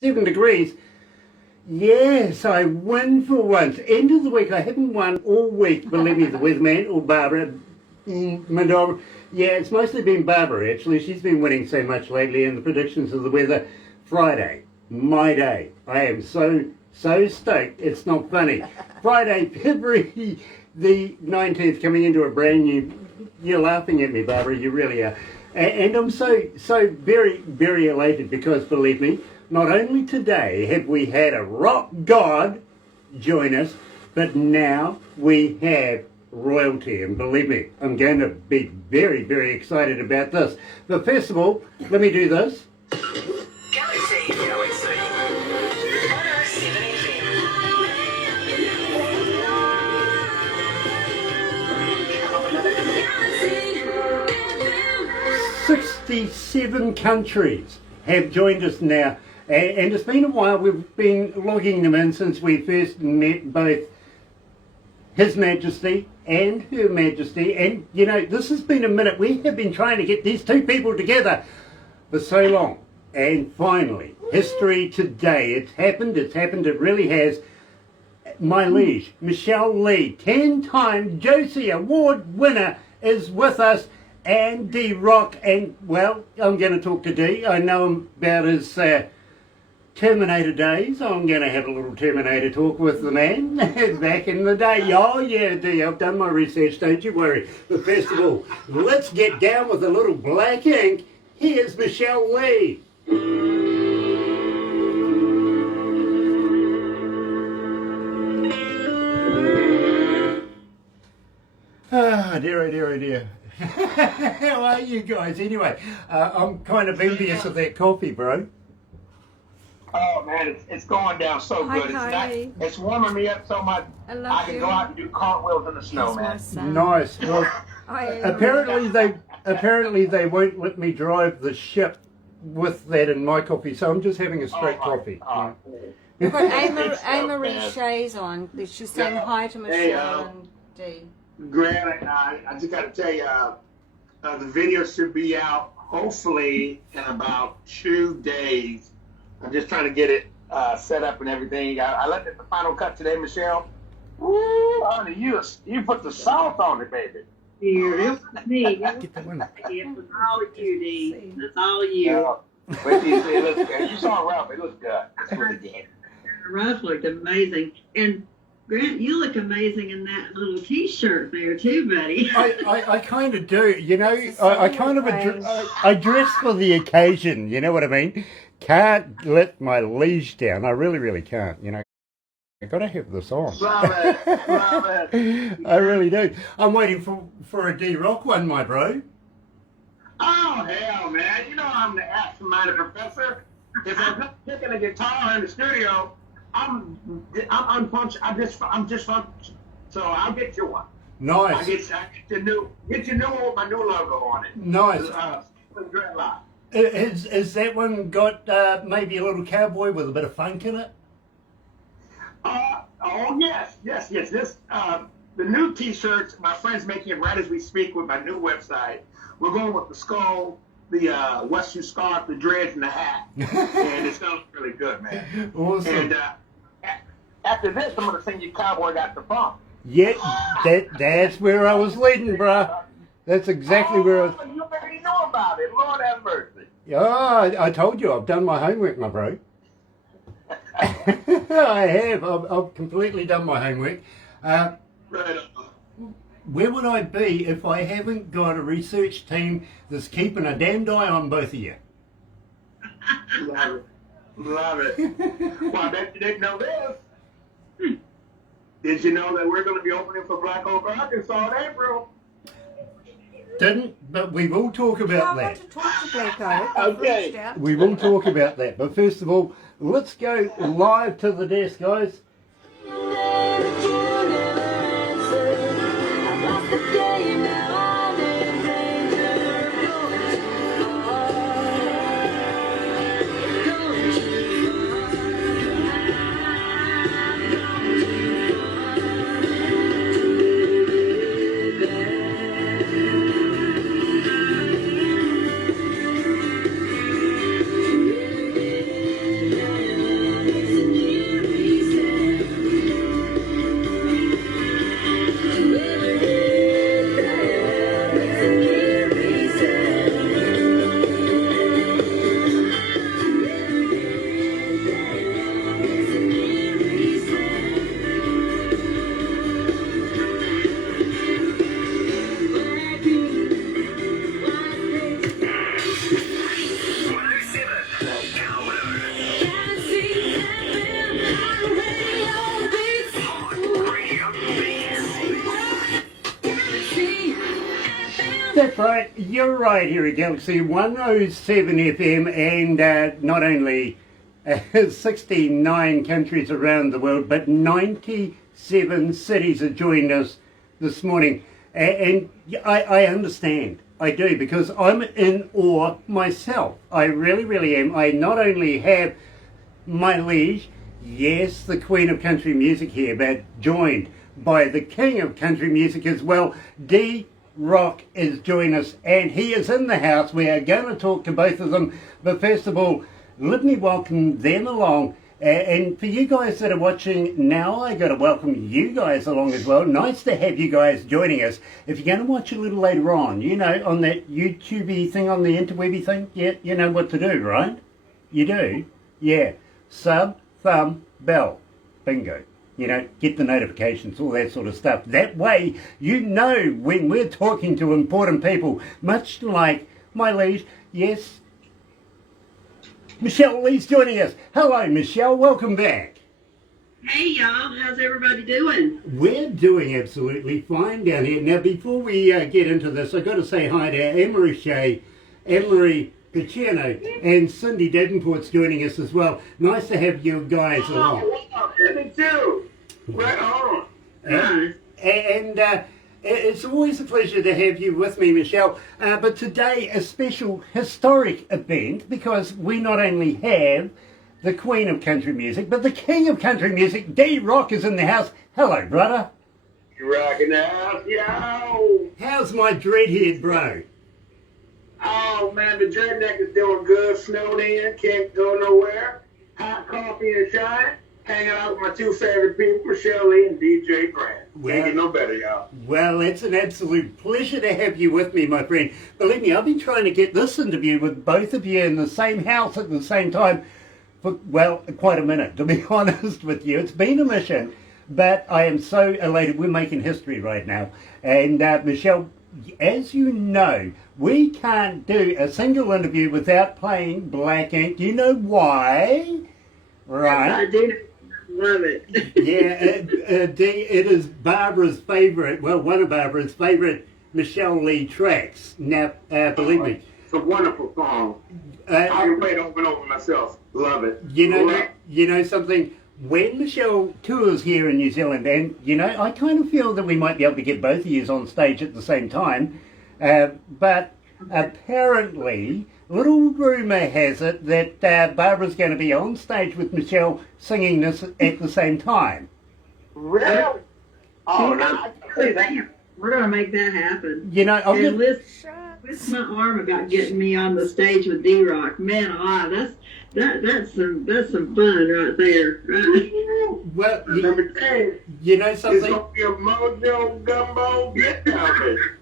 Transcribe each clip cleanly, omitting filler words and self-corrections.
7 degrees. Yes, I win for once. End of the week, I haven't won all week, believe me, the weatherman or Barbara. Madonna. Yeah, it's mostly been Barbara, actually. She's been winning so much lately in the predictions of the weather. Friday, my day. I am so stoked, it's not funny. Friday, February the 19th, coming into a brand new... You're laughing at me, Barbara, you really are. And I'm so very elated because, believe me, not only today have we had a rock god join us, but now we have royalty. And believe me, I'm going to be very excited about this. But first of all, let me do this. Galaxy 67 countries have joined us now. And it's been a while. We've been logging them in since we first met both His Majesty and Her Majesty. And, you know, this has been a minute. We have been trying to get these two people together for so long. And finally, history today. It's happened, it really has. My liege, Michelle Leigh, 10-time Josie Award winner, is with us. And Dee Rock. And, well, I'm going to talk to Dee. I know him about his... Terminator days. I'm going to have a little Terminator talk with the man back in the day. Oh yeah, Dee, I've done my research, don't you worry. But first of all, let's get down with a little black ink. Here's Michelle Leigh. Ah, dear, oh dear, oh dear. How are you guys? Anyway, I'm kind of envious of that coffee, bro. Oh man, it's going down so good. It's warming me up so much. I can go out and do cartwheels in the snow, man. Nice. Well, apparently they won't let me drive the ship with that in my coffee, so I'm just having a straight coffee. We've got A-Marie Shay's on. She's saying hi to Michelle and Dee. Grant, I just got to tell you, the video should be out hopefully in about 2 days. I'm just trying to get it set up and everything. I looked at the final cut today, Michelle. Woo, honey, you put the salt on it, baby. Here, it was me. It was all you, Dee. That's all you. But you saw Ralph. It looks good. It's really good. Ralph looked amazing. And Grant, you look amazing in that little T-shirt there too, buddy. I kind of do. You know, I kind of I dress for the occasion. You know what I mean? Can't let my liege down. I really can't. You know, I got to have this on. Love it. I really do. I'm waiting for a Dee Rock one, my bro. Oh hell, man! You know I'm the absent-minded professor. If I'm not picking a guitar in the studio, I'm unfunctional. I'm just functional. So I'll get you one. Nice. I get your new one with my new logo on it. Nice. Dreadlock. Is that one got maybe a little cowboy with a bit of funk in it? Oh yes. This the new T-shirts. My friend's making it right as we speak with my new website. We're going with the skull, the western scarf, the dreads, and the hat, and it sounds really good, man. Awesome. And after this, I'm gonna sing you "Cowboy Got the Funk." Yeah, that's where I was leading, bruh. That's exactly where I was. You already know about it. Lord have mercy. Oh, I told you, I've done my homework, my bro. I have. I've completely done my homework. Right. Where would I be if I haven't got a research team that's keeping a damned eye on both of you? Love it. Well, I bet you didn't know this. Did you know that we're going to be opening for Black Oak, Arkansas in April? Didn't, but we will talk about that. I want to talk to Black Oak. Okay. We will talk about that. But first of all, let's go live to the desk, guys. Right, you're right here at Galaxy 107 FM, and not only 69 countries around the world, but 97 cities have joined us this morning. And I understand, I do, because I'm in awe myself. I really, really am. I not only have my liege, yes, the Queen of Country Music here, but joined by the King of Country Music as well. Dee Rock is joining us, and he is in the house. We are going to talk to both of them, but first of all, let me welcome them along. And for you guys that are watching now, I got to welcome you guys along as well. Nice to have you guys joining us. If you're going to watch a little later on, you know, on that YouTube-y thing, on the interwebby thing, yeah, you know what to do, right? You do? Yeah. Sub, thumb, bell. Bingo. You know, get the notifications, all that sort of stuff. That way, you know when we're talking to important people, much like my liege. Yes, Michelle Leigh's joining us. Hello, Michelle. Welcome back. Hey, y'all. How's everybody doing? We're doing absolutely fine down here. Now, before we get into this, I've got to say hi to Anne-Marie Shea, Anne-Marie Pacino, and Cindy Davenport's joining us as well. Nice to have you guys along. Me too. Right on. And it's always a pleasure to have you with me, Michelle. But today, a special historic event, because we not only have the Queen of Country Music, but the King of Country Music, Dee Rock, is in the house. Hello, brother. You rocking the house, yo. How's my dreadhead, bro? Oh, man, the dreadneck is doing good. Snowed in, can't go nowhere. Hot coffee and shine. Hanging out with my two favorite people, Michelle Leigh and DJ Grant. Can't get no better, y'all. Well, it's an absolute pleasure to have you with me, my friend. Believe me, I've been trying to get this interview with both of you in the same house at the same time for, well, quite a minute, to be honest with you. It's been a mission, but I am so elated. We're making history right now. And Michelle, as you know, we can't do a single interview without playing Black Ink. You know why? Right. Yes, I do. Love it. Yeah, Dee, it is Barbara's favourite, well, one of Barbara's favourite Michelle Leigh tracks. Now, believe me. It's a wonderful song. I can play it over and over myself. Love it. You know something? When Michelle tours here in New Zealand, and, you know, I kind of feel that we might be able to get both of you on stage at the same time, but apparently, little rumour has it that Barbara's going to be on stage with Michelle singing this at the same time. Really? Oh, no. We're going to make that happen. You know, And lift my arm about getting me on the stage with Dee Rock. Man, that's some fun right there. Right? well, Number 10. you know It's something? going to be a mojo gumbo get down there.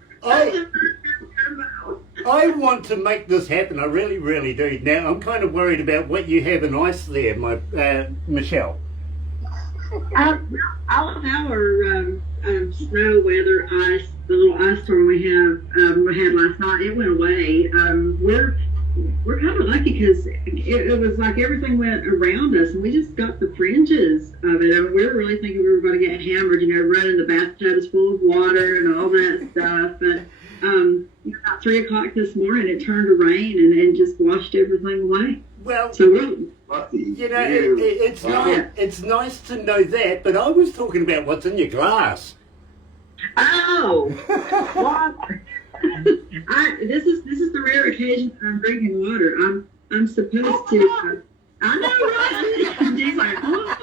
I want to make this happen. I really, really do. Now, I'm kind of worried about what you have in ice there, my Michelle. Our snow weather ice, the little ice storm we had last night, it went away. We're kind of lucky because it was like everything went around us, and we just got the fringes of it. I mean, we were really thinking we were going to get hammered, you know, running the bathtubs full of water and all that stuff. But about 3 o'clock this morning, it turned to rain and just washed everything away. Well, So you know, it's nice to know that, but I was talking about what's in your glass. oh, water. This is the rare occasion that I'm drinking water. I'm supposed to. I know, right? He's like, oh.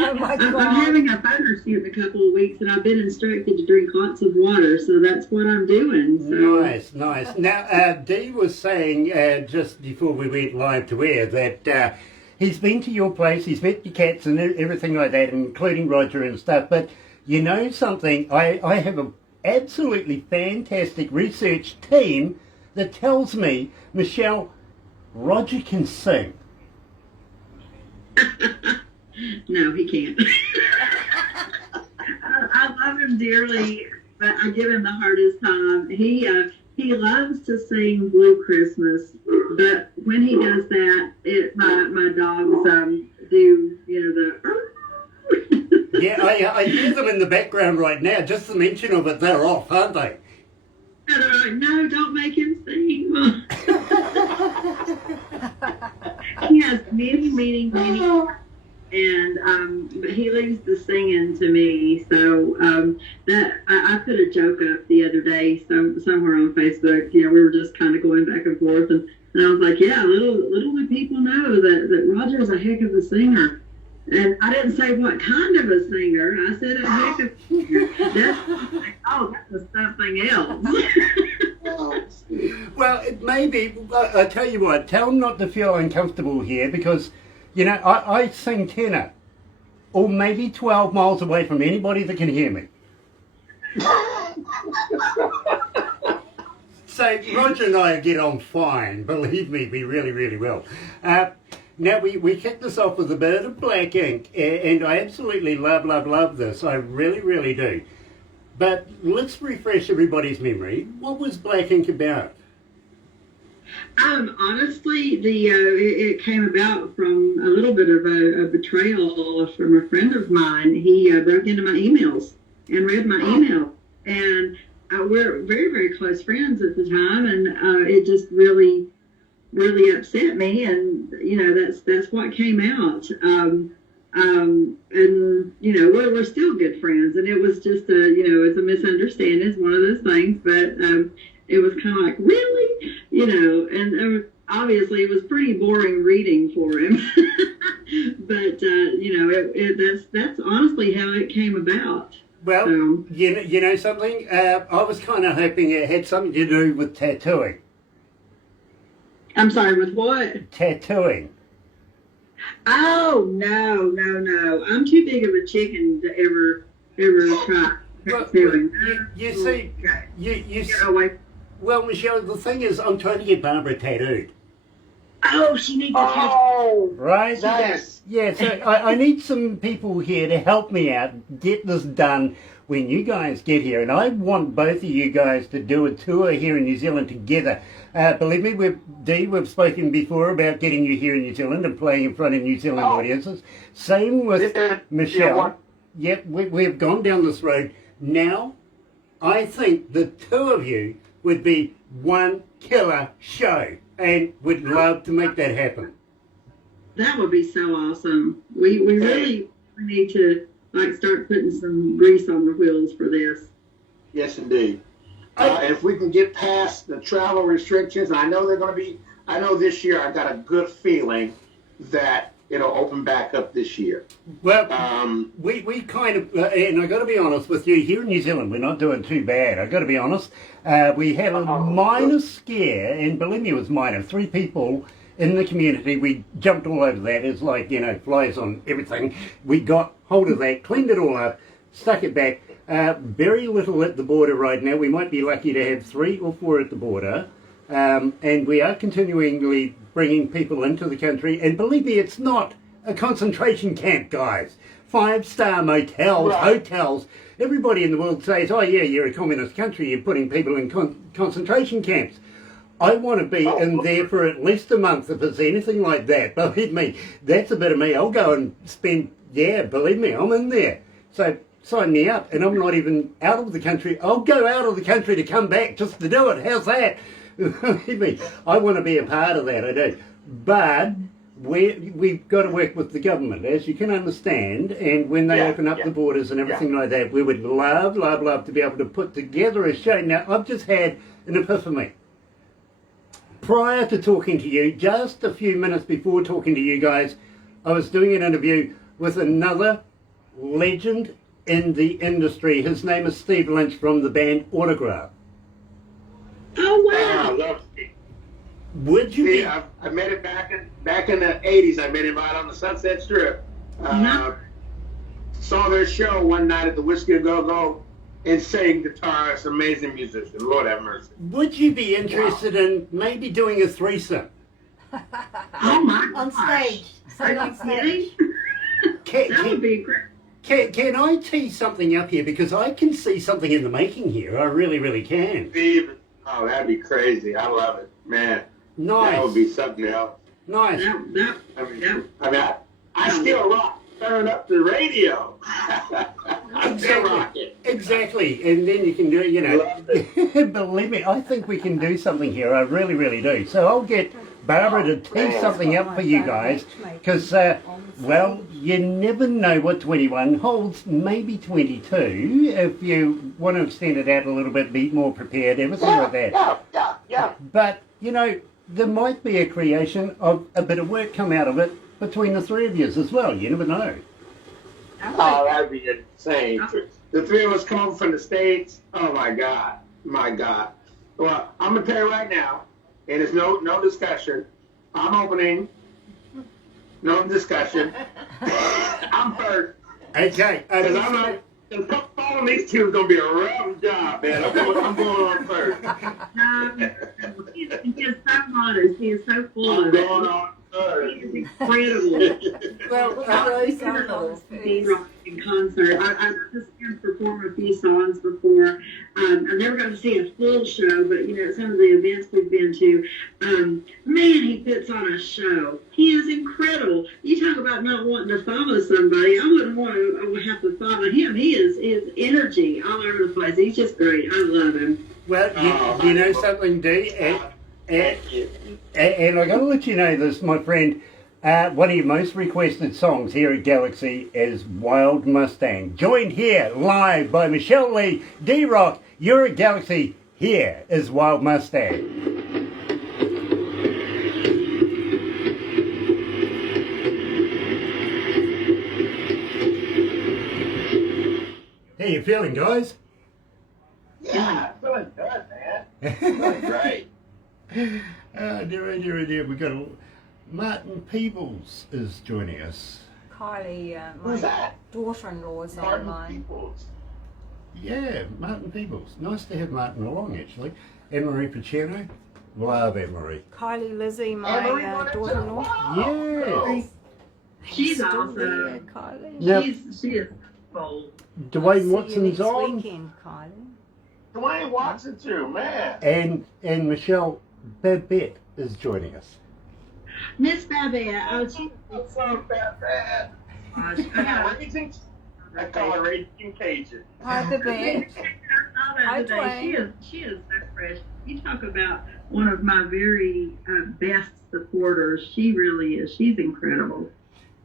Oh my I'm God. having a photo shoot in a couple of weeks, and I've been instructed to drink lots of water, so that's what I'm doing. So. Nice. Now, Dee was saying just before we went live to air that he's been to your place, he's met your cats and everything like that, including Roger and stuff. But you know something? I have an absolutely fantastic research team that tells me, Michelle, Roger can sing. No, he can't. I love him dearly, but I give him the hardest time. He loves to sing Blue Christmas, but when he does that, my dogs do, you know, the. Yeah, I hear them in the background right now. Just the mention of it, they're off, aren't they? And they're like, no, don't make him sing. He has many, and but he leaves the singing to me. So that I put a joke up the other day, somewhere on Facebook. You know, we were just kind of going back and forth, and I was like, yeah, little do people know that Roger's a heck of a singer. And I didn't say what kind of a singer. I said a heck of a singer. That's like, oh, that was something else. Well, it may be. I tell you what, tell them not to feel uncomfortable here because, you know, I sing tenor, or maybe 12 miles away from anybody that can hear me. So Roger and I get on fine. Believe me, we really, really will. Now, we kicked this off with a bit of black ink, and I absolutely love this. I really, really do. But let's refresh everybody's memory. What was black ink about? Honestly, it came about from a little bit of a betrayal from a friend of mine. He broke into my emails and read my email. And we're very, very close friends at the time, and it just really upset me, and you know that's what came out. And you know we're still good friends, and it was just it's a misunderstanding. It's one of those things, but it was kind of like really, you know, and obviously it was pretty boring reading for him. But you know that's honestly how it came about. Well, so, you know something. I was kind of hoping it had something to do with tattooing. I'm sorry, with what? Tattooing. Oh, no. I'm too big of a chicken to ever try tattooing. You see, you get away. Well, Michelle, the thing is, I'm trying to get Barbara tattooed. Oh, she needs a tattoo. Right? Nice. Yeah, so I need some people here to help me out, get this done when you guys get here. And I want both of you guys to do a tour here in New Zealand together. Believe me, we've spoken before about getting you here in New Zealand and playing in front of New Zealand audiences. Same with Michelle. Yep, we've gone down this road. Now, I think the two of you would be one killer show, and would love to make that happen. That would be so awesome. We really need to start putting some grease on the wheels for this. Yes, indeed. If we can get past the travel restrictions, and I know they're going to be. I know this year I got a good feeling that it'll open back up this year. Well, we kind of, and I got to be honest with you, here in New Zealand, we're not doing too bad. I got to be honest. We had a minor scare, and believe me, it was minor. 3 people in the community. We jumped all over that. It's like, you know, flies on everything. We got hold of that, cleaned it all up, stuck it back. Very little at the border right now. We might be lucky to have 3 or 4 at the border. And we are continually bringing people into the country. And believe me, it's not a concentration camp, guys. 5-star motels, hotels. Everybody in the world says, oh yeah, you're a communist country, you're putting people in concentration camps. I want to be in there for at least a month if it's anything like that. Believe me, that's a bit of me. I'll go and spend, believe me, I'm in there. So sign me up, and I'm not even out of the country. I'll go out of the country to come back just to do it. How's that? Believe me, I want to be a part of that, I do. But we've got to work with the government, as you can understand, and when they open up the borders and everything like that, we would love to be able to put together a show. Now, I've just had an epiphany. Prior to talking to you, just a few minutes before talking to you guys, I was doing an interview with another legend in the industry. His name is Steve Lynch from the band Autograph. Oh, wow. I love Steve. Would you be... I met him back in the 80s. I met him out on the Sunset Strip. Saw their show one night at the Whiskey A Go-Go. Insane guitarist, amazing musician. Lord have mercy. Would you be interested in maybe doing a threesome? Oh my on stage. So on stage. That would be great. Can I tee something up here? Because I can see something in the making here. I really, really can. Steve, oh, that'd be crazy. I love it, man. Nice. That would be something else. Nice. I still rock. Turn up the radio. Exactly, and then you can do it, you know. Believe me, I think we can do something here. I really, really do. So I'll get Barbara to tee something up for you guys, because, well, you never know what 21 holds, maybe 22, if you want to extend it out a little bit, be more prepared, everything like that. Yeah. But, you know, there might be a creation of a bit of work come out of it between the three of you as well. You never know. Oh, that'd be insane. The three of us come over from the States. Oh my God. Well, I'm gonna tell you right now, and there's no discussion. I'm opening. No discussion. I'm first. Okay. Because I'm like, following these two is gonna be a rough job, man. I'm going on first. He is so modest. He is so full I'm of it. going on first. He is incredible. Well, In concert. I just seen him perform a few songs before. I've never got to see a full show, but you know, some of the events we've been to, man, he puts on a show. He is incredible. You talk about not wanting to follow somebody. I wouldn't want to have to follow him. He is his energy all over the place. He's just great. I love him. well, you know something, Dee? And I got to let you know this, my friend. One of your most requested songs here at Galaxy is Wild Mustang. Joined here live by Michelle Leigh Dee Rock. You're at Galaxy. Here is Wild Mustang. How you feeling, guys? Yeah, feeling good, man. Feeling great. Dear. We got Martin Peebles is joining us. Kylie, Who's my that? daughter-in-law is Martin online. Peoples. Yeah, Martin Peebles. Nice to have Martin along, actually. Anne-Marie Pacino. Love Anne-Marie. Kylie Lizzie, my Anne-Marie went into- daughter-in-law. Yeah. Wow. She's Still awesome. there, Kylie. Yep. She is bold. Dwayne See you Watson's next on. weekend, Kylie. Dwayne Watson too, man. And Michelle Babette is joining us. Miss Babette, she's What's up, Batman? gosh. I call her Raging Cajun. Hi, Babette. Hi, Dwayne. She is so fresh. You talk about one of my very best supporters. She really is. She's incredible.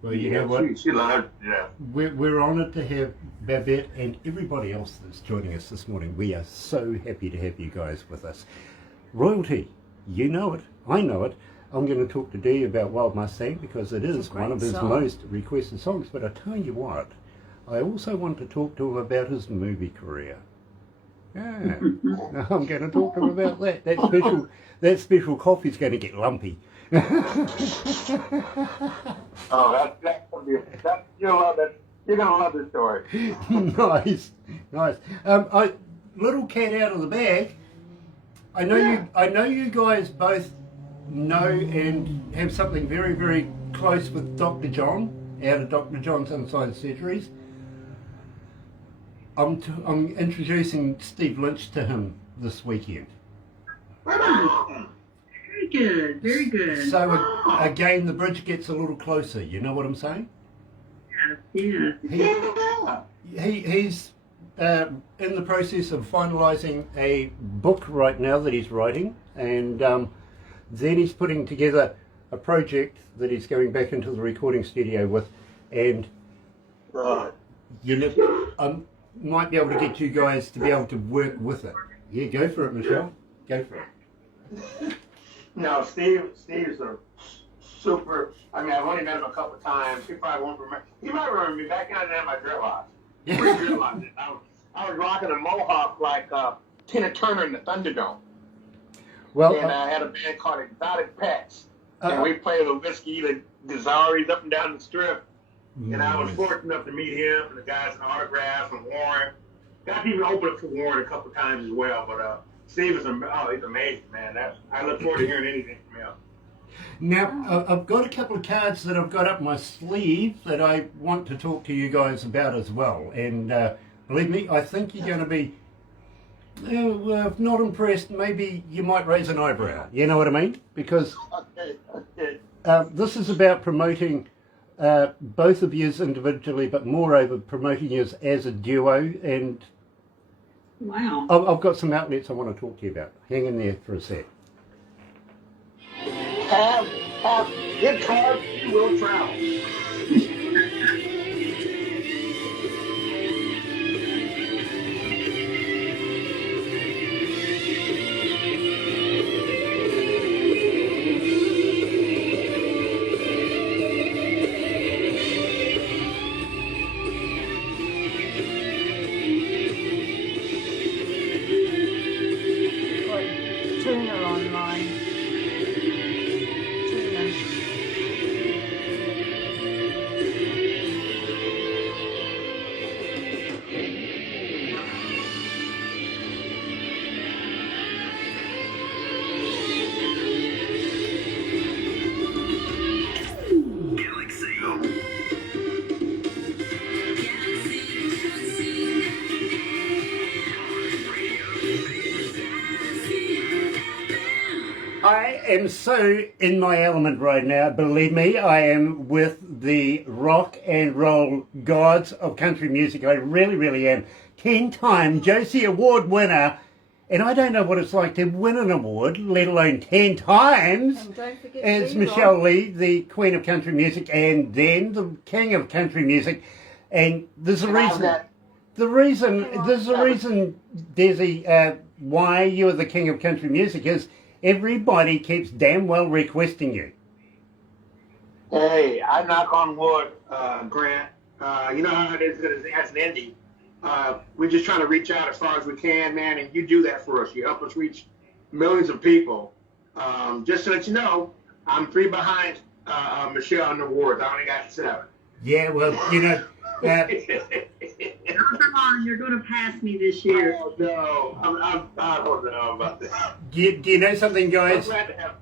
Well, you know what? She loved, yeah. We're honoured to have Babette and everybody else that's joining us this morning. We are so happy to have you guys with us. Royalty, you know it, I know it. I'm going to talk to Dee about Wild Mustang because it is one of his most requested songs. But I tell you what, I also want to talk to him about his movie career. Yeah, I'm going to talk to him about that. That special coffee's going to get lumpy. Oh, that's gonna be you'll love it. You're gonna love this story. Nice. Little cat out of the bag. I know you guys both know and have something very, very close with Dr. John out of Dr. John's Inside Surgeries. I'm introducing Steve Lynch to him this weekend. Very good. Very good. So again, the bridge gets a little closer. You know what I'm saying? Yes. He's in the process of finalising a book right now that he's writing, and then he's putting together a project that he's going back into the recording studio with, and might be able to get you guys to be able to work with it. Yeah, go for it, Michelle. Go for it. No, Steve's a super. I mean, I've only met him a couple of times. He probably won't remember. He might remember me back when I had my dreadlocks. I was rocking a mohawk like Tina Turner in the Thunderdome. Well, and I had a band called Exotic Pets, and we played the Whiskey, the Gazaris up and down the strip. And I was fortunate enough to meet him and the guys in autographs and Warren. Got to even open up for Warren a couple of times as well. But Steve is he's amazing, man. I look forward to hearing anything from him. Now, I've got a couple of cards that I've got up my sleeve that I want to talk to you guys about as well. And believe me, I think you're going to be, if not impressed, maybe you might raise an eyebrow. You know what I mean? Because this is about promoting both of you individually, but moreover promoting you as a duo. And Wow. I've got some outlets I want to talk to you about. Hang in there for a sec. Have good cards, you will travel. Tuna online. Tuna. I am so in my element right now. Believe me, I am with the rock and roll gods of country music. I really, really am. 10-time Josie Award winner. And I don't know what it's like to win an award, let alone 10 times. And don't forget It's Dee Michelle Rock. Leigh, the Queen of Country Music, and then the King of Country Music. And there's a reason. There's a reason, Desi, why you're the King of Country Music is everybody keeps damn well requesting you. Hey, I knock on wood, Grant. You know how it is as an indie. We're just trying to reach out as far as we can, man, and you do that for us. You help us reach millions of people. Just to let you know, I'm 3 behind Michelle on the awards. I only got 7. Yeah, well, you know. Oh, come on, you're going to pass me this year. Oh, no. I don't know about that. Do you know something, I'm guys? glad to have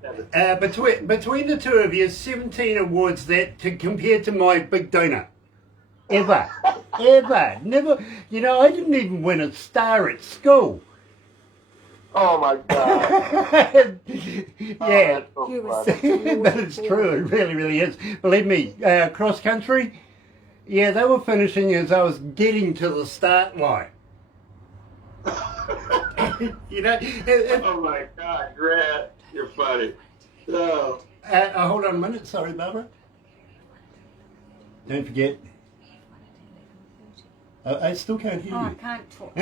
7. Between the two of you, 17 awards that to compare to my big donor. Ever. Never. You know, I didn't even win a star at school. Oh, my God. Yeah. Oh, You were that's so funny. But it's true, it really, really is. Believe me, cross country, yeah, they were finishing as I was getting to the start line. You know, Oh, my God, Grant. You're funny. Oh. hold on a minute, sorry, Barbara. Don't forget. I still can't hear Oh, I you. can't talk.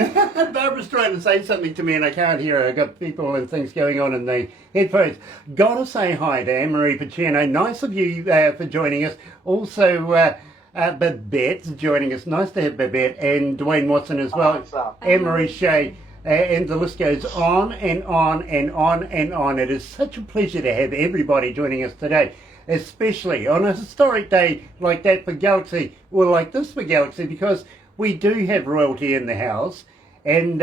Barbara's trying to say something to me and I can't hear her. I've got people and things going on in the headphones. Gotta say hi to Anne-Marie Pacino. Nice of you for joining us. Also, Babette's joining us. Nice to have Babette and Dwayne Watson as well. What's up? Anne-Marie Shea. And the list goes on and on and on and on. It is such a pleasure to have everybody joining us today, especially on a historic day like that for Galaxy, or like this for Galaxy, because we do have royalty in the house. And,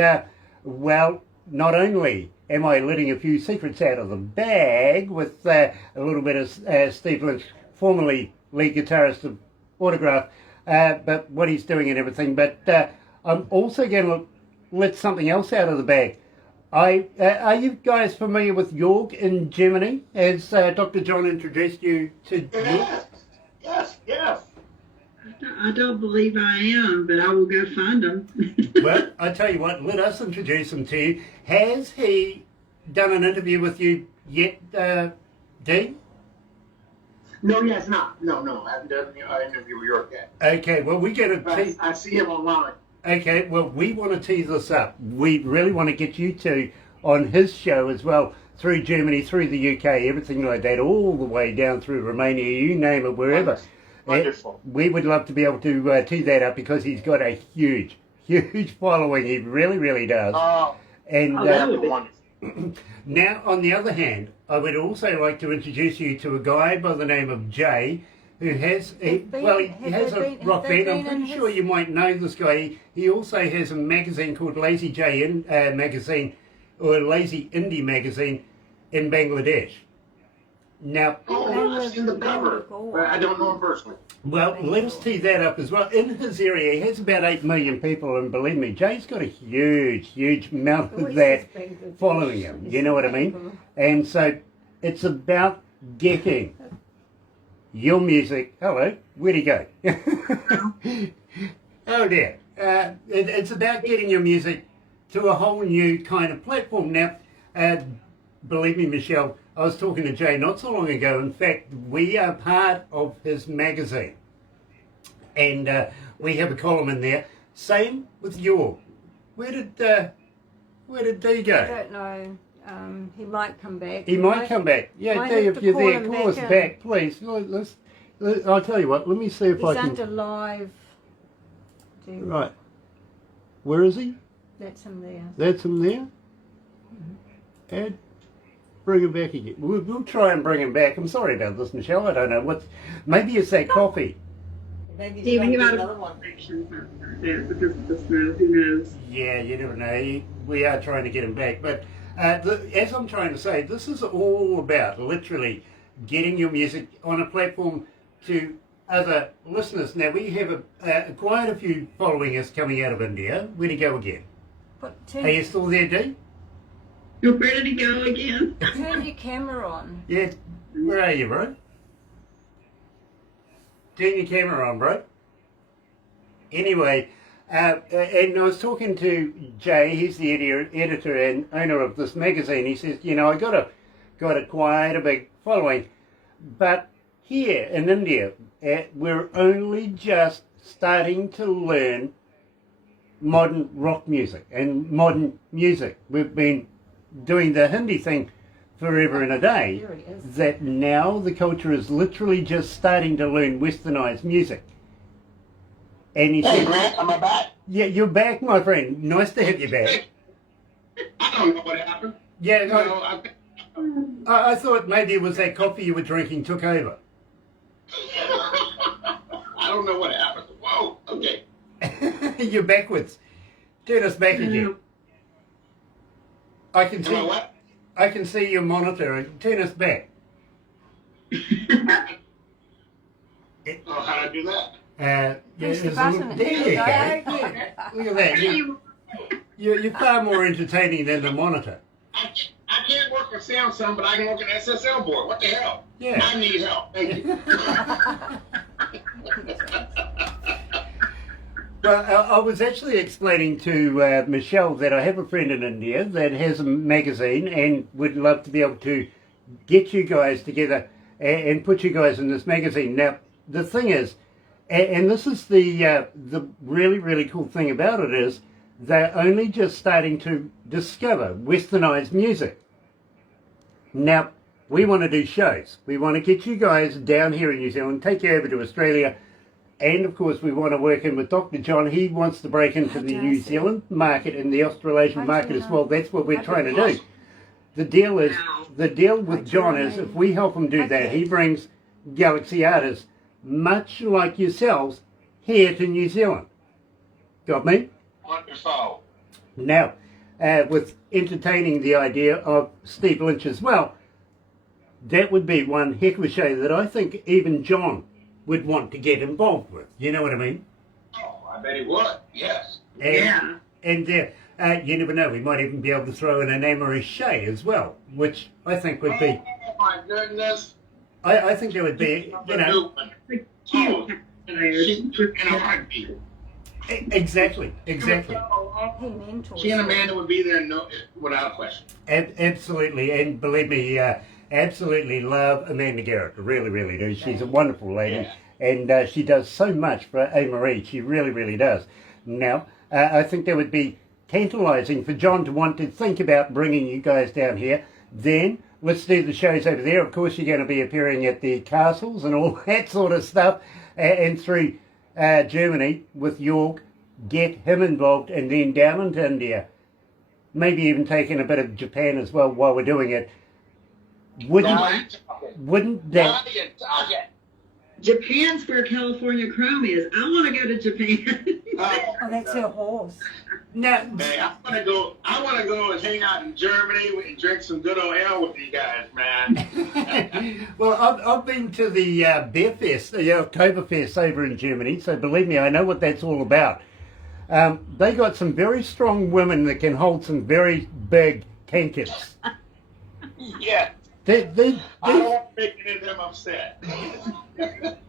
well, not only am I letting a few secrets out of the bag with a little bit of Steve Lynch, formerly lead guitarist of Autograph, but what he's doing and everything, but I'm also going to let something else out of the bag. Are you guys familiar with York in Germany? Has Dr. John introduced you to York? Yes. I don't believe I am, but I will go find them. Well, I tell you what, let us introduce him to you. Has he done an interview with you yet, Dean? No, he has not. No, I haven't done an interview with York yet. Okay, well, we're going But to... I see him online. Okay, well, we want to tee this up. We really want to get you two on his show as well, through Germany, through the UK, everything like that, all the way down through Romania, you name it, wherever. Wonderful. We would love to be able to tee that up because he's got a huge, huge following. He really, really does. Oh, And that would be wonderful. now, on the other hand, I would also like to introduce you to a guy by the name of Jay, who has he has a rock band. I'm pretty sure you might know this guy. He also has a magazine called Lazy J magazine, or Lazy Indie magazine, in Bangladesh. Now, I've seen the cover, but I don't know him personally. well, let us tee that up as well. In his area, he has about 8 million people, and believe me, Jay's got a huge, huge amount of that following him. You know what I mean? And so it's about getting your music. Hello, where'd he go? Oh dear. It's about getting your music to a whole new kind of platform. Now, believe me, Michelle, I was talking to Jay not so long ago. In fact, we are part of his magazine. And we have a column in there. Same with your. Where did Dee go? I don't know. He might come back. He might come back. Yeah, might Dee, have if to you're call there, him call us back in. back, please. I'll tell you what, let me see if He's I can... under live. Right. Where is he? That's him there. That's him there? And bring him back again. We'll try and bring him back. I'm sorry about this, Michelle. I don't know what... Maybe it's that coffee. Maybe Steve, you you want might to do have another one. sections like that because of the snow. Who knows? Yeah, you never know. We are trying to get him back. But as I'm trying to say, this is all about literally getting your music on a platform to other listeners. Now, we have quite a few following us coming out of India. Where'd he go again? Are you still there, Dee? Where did he go again? Turn your camera on. Yeah. Where are you, bro? Turn your camera on, bro. Anyway, and I was talking to Jay. He's the editor and owner of this magazine. He says, I got a quite a big following, but here in India, we're only just starting to learn modern rock music and modern music. We've been doing the Hindi thing forever and a day. Here he is. That now the culture is literally just starting to learn westernized music. And he Hey, said, Grant, am I back? yeah, you're back, my friend. Nice to have you back. I don't know what happened. Yeah, No, I thought maybe it was that coffee you were drinking took over. I don't know what happened. Whoa, okay. You're backwards. Turn us back again. I can Am I see. what? I can see your monitor. Turn us back. Oh, how do I do that? Yeah, Push the there's a button little- and there you there go. you go. Yeah. Look at that. You're far more entertaining than the monitor. I can't work with Samsung, but I can work an SSL board. What the hell? Yeah. I need help. Thank you. Well, I was actually explaining to Michelle that I have a friend in India that has a magazine and would love to be able to get you guys together and put you guys in this magazine. Now, the thing is, and this is the really, really cool thing about it is, they're only just starting to discover westernized music. Now, we want to do shows. We want to get you guys down here in New Zealand, take you over to Australia, and of course we want to work in with Dr. John. He wants to break into the New Zealand market and the Australasian market as well. That's what we're trying to do. The deal with John is if we help him do that, he brings Galaxy artists, much like yourselves, here to New Zealand. Got me? Wonderful. Now, with entertaining the idea of Steve Lynch as well, that would be one heck of a show that I think even John would want to get involved with. You know what I mean? Oh, I bet he would. Yes. And, And you never know, we might even be able to throw in an Anne-Marie Shea as well, which I think would be... Oh, my goodness. I think there would be, Cute. In a heartbeat. Exactly. He mentors. She and Amanda would be there without a question. Absolutely, and believe me, absolutely love Amanda Garrett. Really, really do. She's a wonderful lady, and she does so much for Anne-Marie. She really, really does. Now, I think that would be tantalising for John to want to think about bringing you guys down here. Then let's do the shows over there. Of course, you're going to be appearing at the castles and all that sort of stuff, and through Germany with York. Get him involved, and then down into India. Maybe even taking a bit of Japan as well while we're doing it. Wouldn't that... Japan's where California Chrome is. I want to go to Japan. Oh, that's her horse. Now, Hey, I want to go and hang out in Germany and drink some good old ale with you guys, man. well, I've been to the Beer Fest, the Oktoberfest over in Germany, so believe me, I know what that's all about. They got some very strong women that can hold some very big tankards. Yeah. They, I don't want to make any of them upset.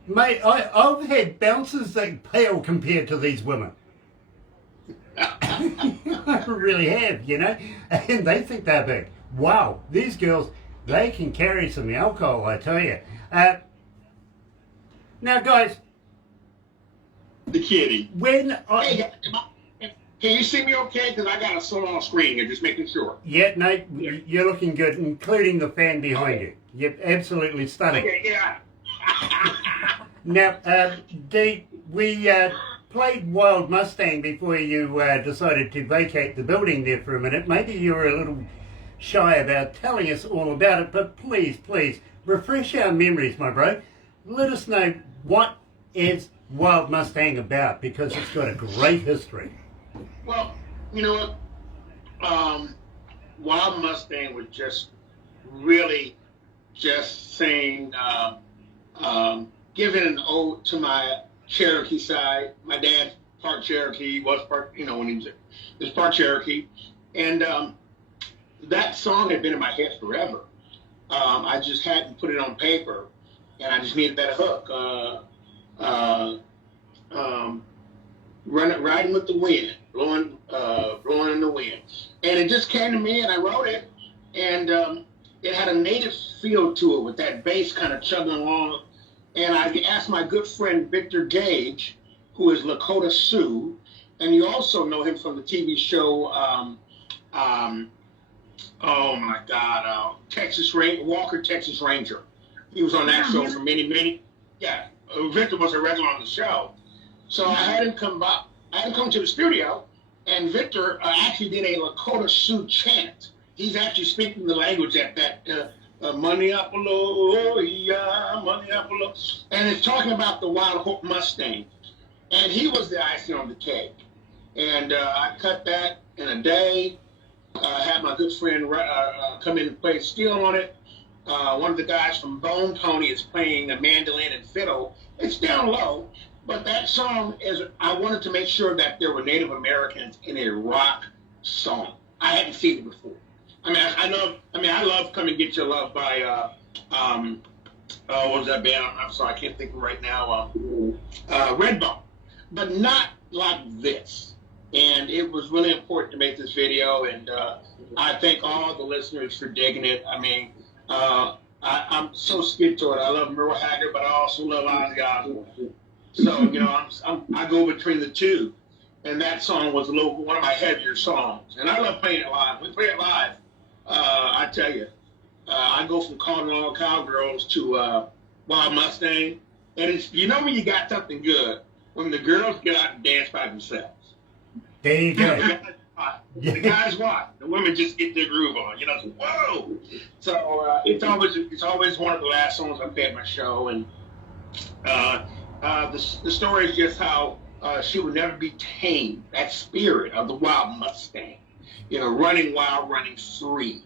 mate, I've had bouncers that pale compared to these women. I really have, you know, and they think they're big. Wow, these girls, they can carry some alcohol, I tell you. Now, guys, The kitty. when I... Hey, can you see me okay? Because I got a solo on screen here, just making sure. Yeah, no, you're looking good, including the fan behind you. You're absolutely stunning. Okay, yeah. Now, Dee, we played Wild Mustang before you decided to vacate the building there for a minute. Maybe you were a little shy about telling us all about it, but please, refresh our memories, my bro. Let us know what is Wild Mustang about, because it's got a great history. Well, you know what? Wild Mustang was just really just saying, giving an ode to my Cherokee side. My dad part Cherokee, was part, you know, when he was part Cherokee, and that song had been in my head forever. I just hadn't put it on paper, and I just needed that hook. Riding with the wind, blowing in the wind, and it just came to me, and I wrote it, and it had a native feel to it with that bass kind of chugging along. And I asked my good friend Victor Gage, who is Lakota Sioux, and you also know him from the TV show, oh my God, Walker, Texas Ranger. He was on that show for many, yeah. Victor was a regular on the show. So I had him come to the studio, and Victor actually did a Lakota Sioux chant. He's actually speaking the language at that, Money-Apolo, yeah, Money-Apolo. And it's talking about the Wild Mustang. And he was the icing on the cake. And I cut that in a day. Had my good friend come in and play steel on it. One of the guys from Bone Pony is playing a mandolin and fiddle. It's down low, but that song is, I wanted to make sure that there were Native Americans in a rock song. I hadn't seen it before. I love Come and Get Your Love by, what was that band? I'm sorry, I can't think of it right now. Redbone, but not like this. And it was really important to make this video, and I thank all the listeners for digging it. I mean, I'm so skid to it. I love Merle Haggard, but I also love Ozzy Osbourne. So, you know, I go between the two. And that song was one of my heavier songs. And I love playing it live. We play it live. I tell you, I go from Calling All Cowgirls to Wild Mustang. And it's, you know when you got something good, when the girls get out and dance by themselves. There you go. The guys watch. The women just get their groove on. You know, so, whoa. So it's always one of the last songs I play at my show. And the story is just how she would never be tamed. That spirit of the Wild Mustang. You know, running wild, running free.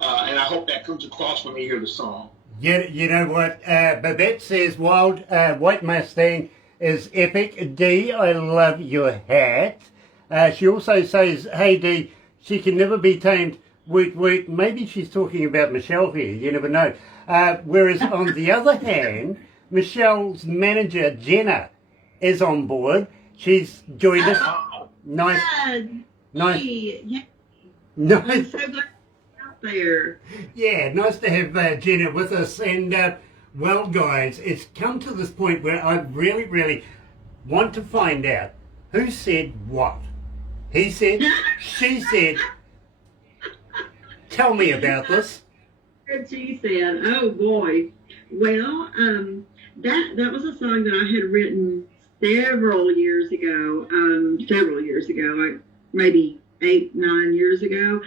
And I hope that comes across when you hear the song. Yeah, you know what? Babette says White Mustang is epic. Dee, I love your hat. She also says, hey Dee, she can never be tamed. Woot. Maybe she's talking about Michelle here. You never know. Whereas on the other hand, Michelle's manager, Jenna, is on board. She's joined us. Nice. Yeah. Nice. I'm so glad you're out there. Yeah, nice to have Jenna with us. And, well, guys, it's come to this point where I really, really want to find out who said what. He said, she said. Tell me about this. She said, oh, boy. Well, that was a song that I had written several years ago, like maybe 8, 9 years ago.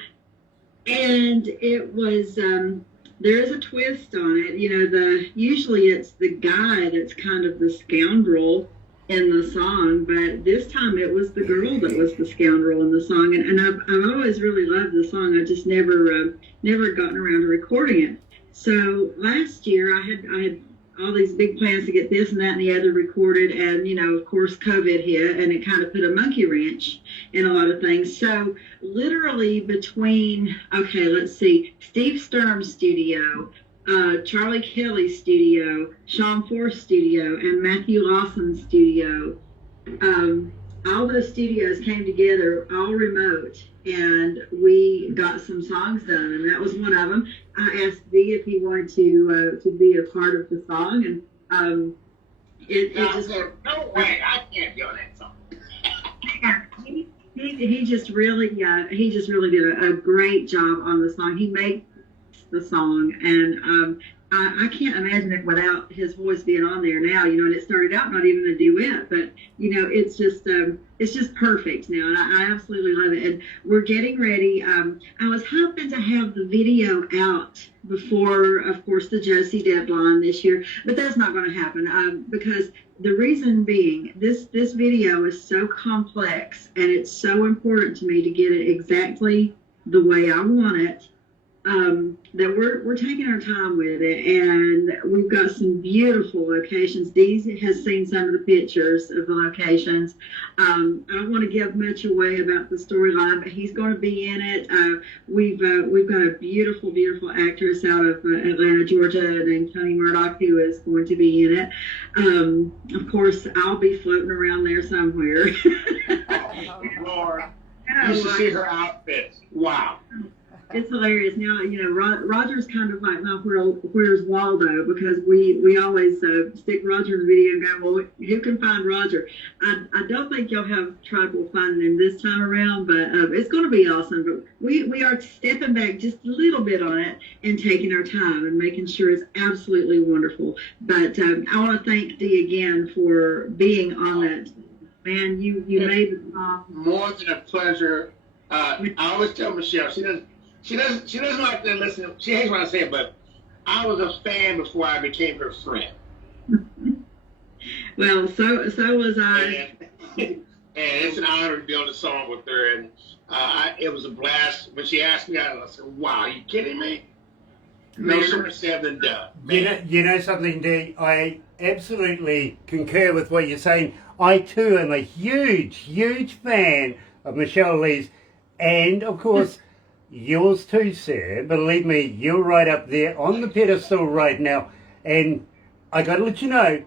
And it was, there is a twist on it. You know, usually it's the guy that's kind of the scoundrel in the song, but this time it was the girl that was the scoundrel in the song. And I've always really loved the song. I just never gotten around to recording it. So last year I had all these big plans to get this and that and the other recorded, and you know, of course, COVID hit, and it kind of put a monkey wrench in a lot of things. So literally between, okay, let's see, Steve Sturm's studio, Charlie Kelly's studio, Sean Forrest's studio, and Matthew Lawson's studio. All those studios came together, all remote, and we got some songs done, and that was one of them. I asked Dee if he wanted to be a part of the song, and it just no way, I can't do that song. he just really did a great job on the song. He made the song, and I can't imagine it without his voice being on there now. You know, and it started out not even a duet, but you know, it's just perfect now, and I absolutely love it. And we're getting ready. I was hoping to have the video out before, of course, the Josie deadline this year, but that's not going to happen because the reason being this video is so complex, and it's so important to me to get it exactly the way I want it. That we're taking our time with it, and we've got some beautiful locations. Dee has seen some of the pictures of the locations. I don't want to give much away about the storyline, but he's going to be in it. We've got a beautiful, beautiful actress out of Atlanta, Georgia, named Tony Murdoch, who is going to be in it. Of course, I'll be floating around there somewhere. Oh, Lord. You should see her outfits. Wow. It's hilarious. Now, you know, Roger's kind of like, now where's Waldo? Because we always stick Roger in the video and go, well, who can find Roger? I don't think you'll have trouble finding him this time around, but it's going to be awesome. But we are stepping back just a little bit on it and taking our time and making sure it's absolutely wonderful. But I want to thank Dee again for being on that. Man, you made the song. More than a pleasure. I always tell Michelle, she doesn't like to listen. She hates when I say it, but I was a fan before I became her friend. Well, so was I. And it's an honor to be on the song with her, and it was a blast. When she asked me, I said, "Wow, are you kidding me?" No sooner said than done. You know something, Dee? I absolutely concur with what you're saying. I too am a huge, huge fan of Michelle Leigh's, and of course. Yours too, sir. Believe me, you're right up there on the pedestal right now. And I got to let you know,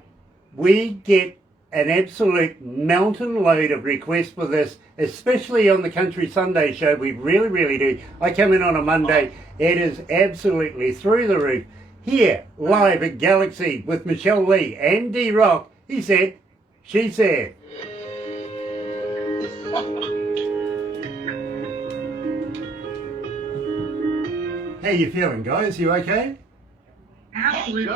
we get an absolute mountain load of requests for this, especially on the Country Sunday show. We really, really do. I come in on a Monday. It is absolutely through the roof. Here, live at Galaxy with Michelle Leigh and Dee Rock. He said, she said. How you feeling, guys? You okay? Absolutely.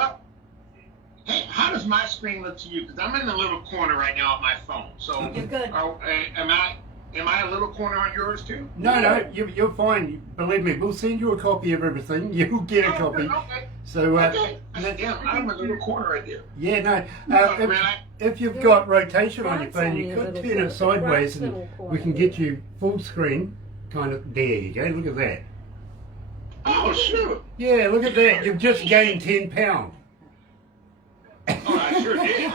Hey, how does my screen look to you? Because I'm in the little corner right now on my phone. So You're good. Am I a little corner on yours too? No, you're fine. Believe me, we'll send you a copy of everything. You'll get a copy. Okay. So, I'm a little corner right there. yeah, no. If you've got rotation on your phone, you could turn it sideways, and we can get you full screen. Kind of. There you go. Look at that. Oh, sure. Yeah, look at that. You've just gained 10 pounds. Oh, I sure did.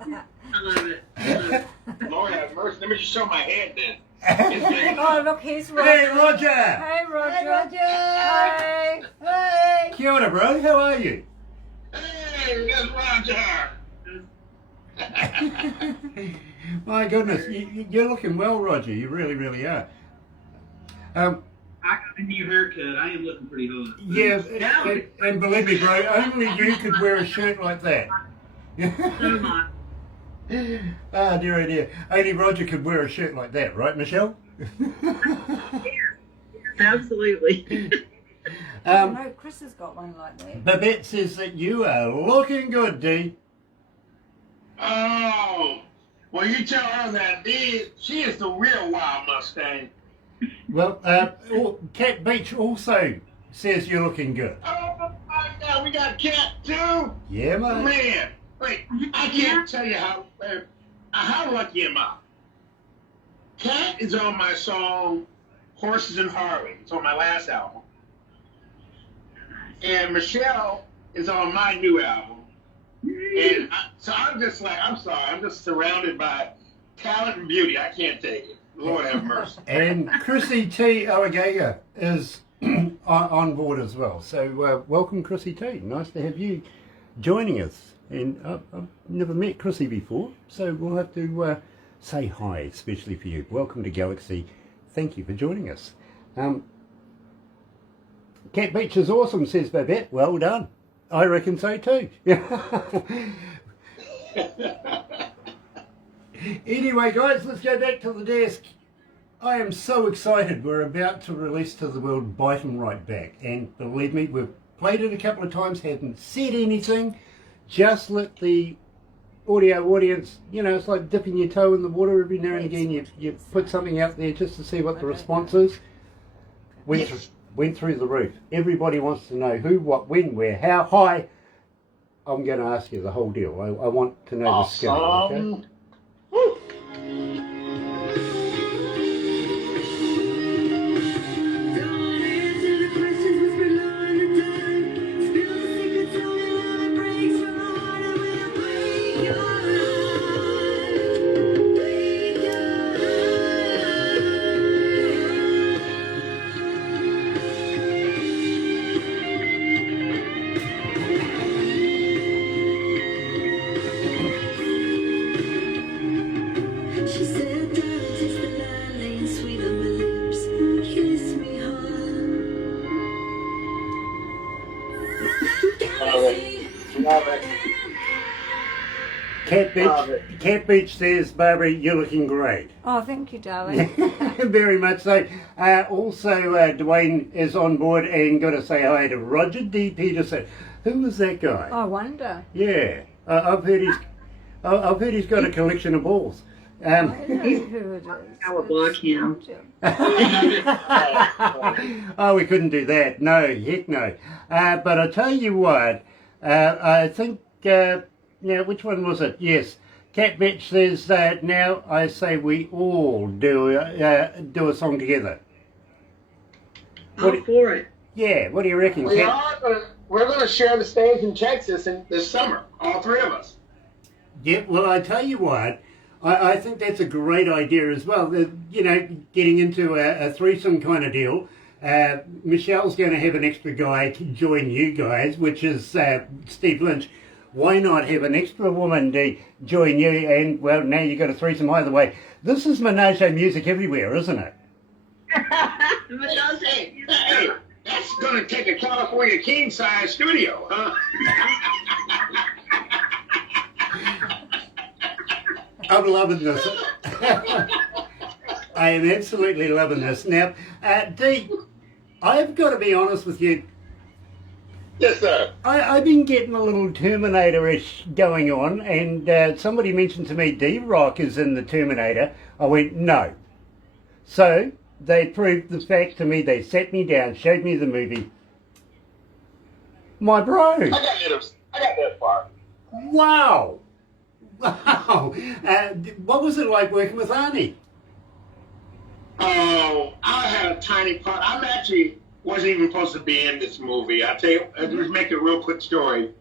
I love it. Lord have mercy. Let me just show my head then. Oh, look, here's Roger. Hey, Roger. Hey, Roger. Hey, Roger. Hey. Hey! Kia ora, bro. How are you? Hey, there's Roger. My goodness, you're looking well, Roger. You really, really are. I got a new haircut. I am looking pretty hot. Yeah, and believe me, bro, only you could wear a shirt like that. So much. Ah, dear, oh dear. Only Roger could wear a shirt like that, right, Michelle? Absolutely. No, Chris has got one like that. Babette says that you are looking good, Dee. Oh, well, you tell her that she is the real wild Mustang. Well, Cat Beach also says you're looking good. Oh my God, we got Cat too. Yeah, mate. Man, wait, I can't tell you how lucky am I. Cat is on my song Horses and Harley. It's on my last album. And Michelle is on my new album. And so I'm just like, I'm sorry, I'm just surrounded by talent and beauty. I can't take it. Lord have mercy. And Chrissy T. Awagaga is on board as well. So welcome, Chrissy T. Nice to have you joining us. And I've never met Chrissy before, so we'll have to say hi, especially for you. Welcome to Galaxy. Thank you for joining us. Cat Beach is awesome, says Babette. Well done. I reckon so too. Anyway, guys, let's go back to the desk. I am so excited. We're about to release to the world Bite 'em Right Back. And believe me, we've played it a couple of times, haven't said anything. Just let the audio audience, you know, it's like dipping your toe in the water every now and again. You put something out there just to see what the response is. Went through the roof. Everybody wants to know who, what, when, where, how high. I'm going to ask you the whole deal. I want to know the scale. Okay? Cat Beach says, Barbara, you're looking great. Oh, thank you, darling. Very much so. Also, Dwayne is on board and got to say hi to Roger D. Peterson. Who was that guy? I wonder. Yeah, I've heard he's got a collection of balls. I don't know who it is. I would block him. Oh, we couldn't do that. No, heck no. But I tell you what, I think, now which one was it? Yes, Cat Bitch says now I say we all do a song together. I'm for it. Yeah, what do you reckon, Cat? We're going to share the stage in Texas this summer, all three of us. Yeah, well, I tell you what, I think that's a great idea as well. You know, getting into a threesome kind of deal. Michelle's going to have an extra guy to join you guys, which is Steve Lynch. Why not have an extra woman to join you? And, well, now you've got a threesome either way. This is Menage music everywhere, isn't it? Menage. Hey, that's going to take a California king-size studio, huh? I'm loving this. I am absolutely loving this. Now, Dee, I've got to be honest with you. Yes, sir. I've been getting a little Terminator-ish going on, and somebody mentioned to me Dee Rock is in the Terminator. I went, no. So they proved the fact to me. They sat me down, showed me the movie. My bro. I got that far. Wow. Wow. What was it like working with Arnie? Oh, I had a tiny part. Wasn't even supposed to be in this movie. I'll tell you, I'll just make a real quick story.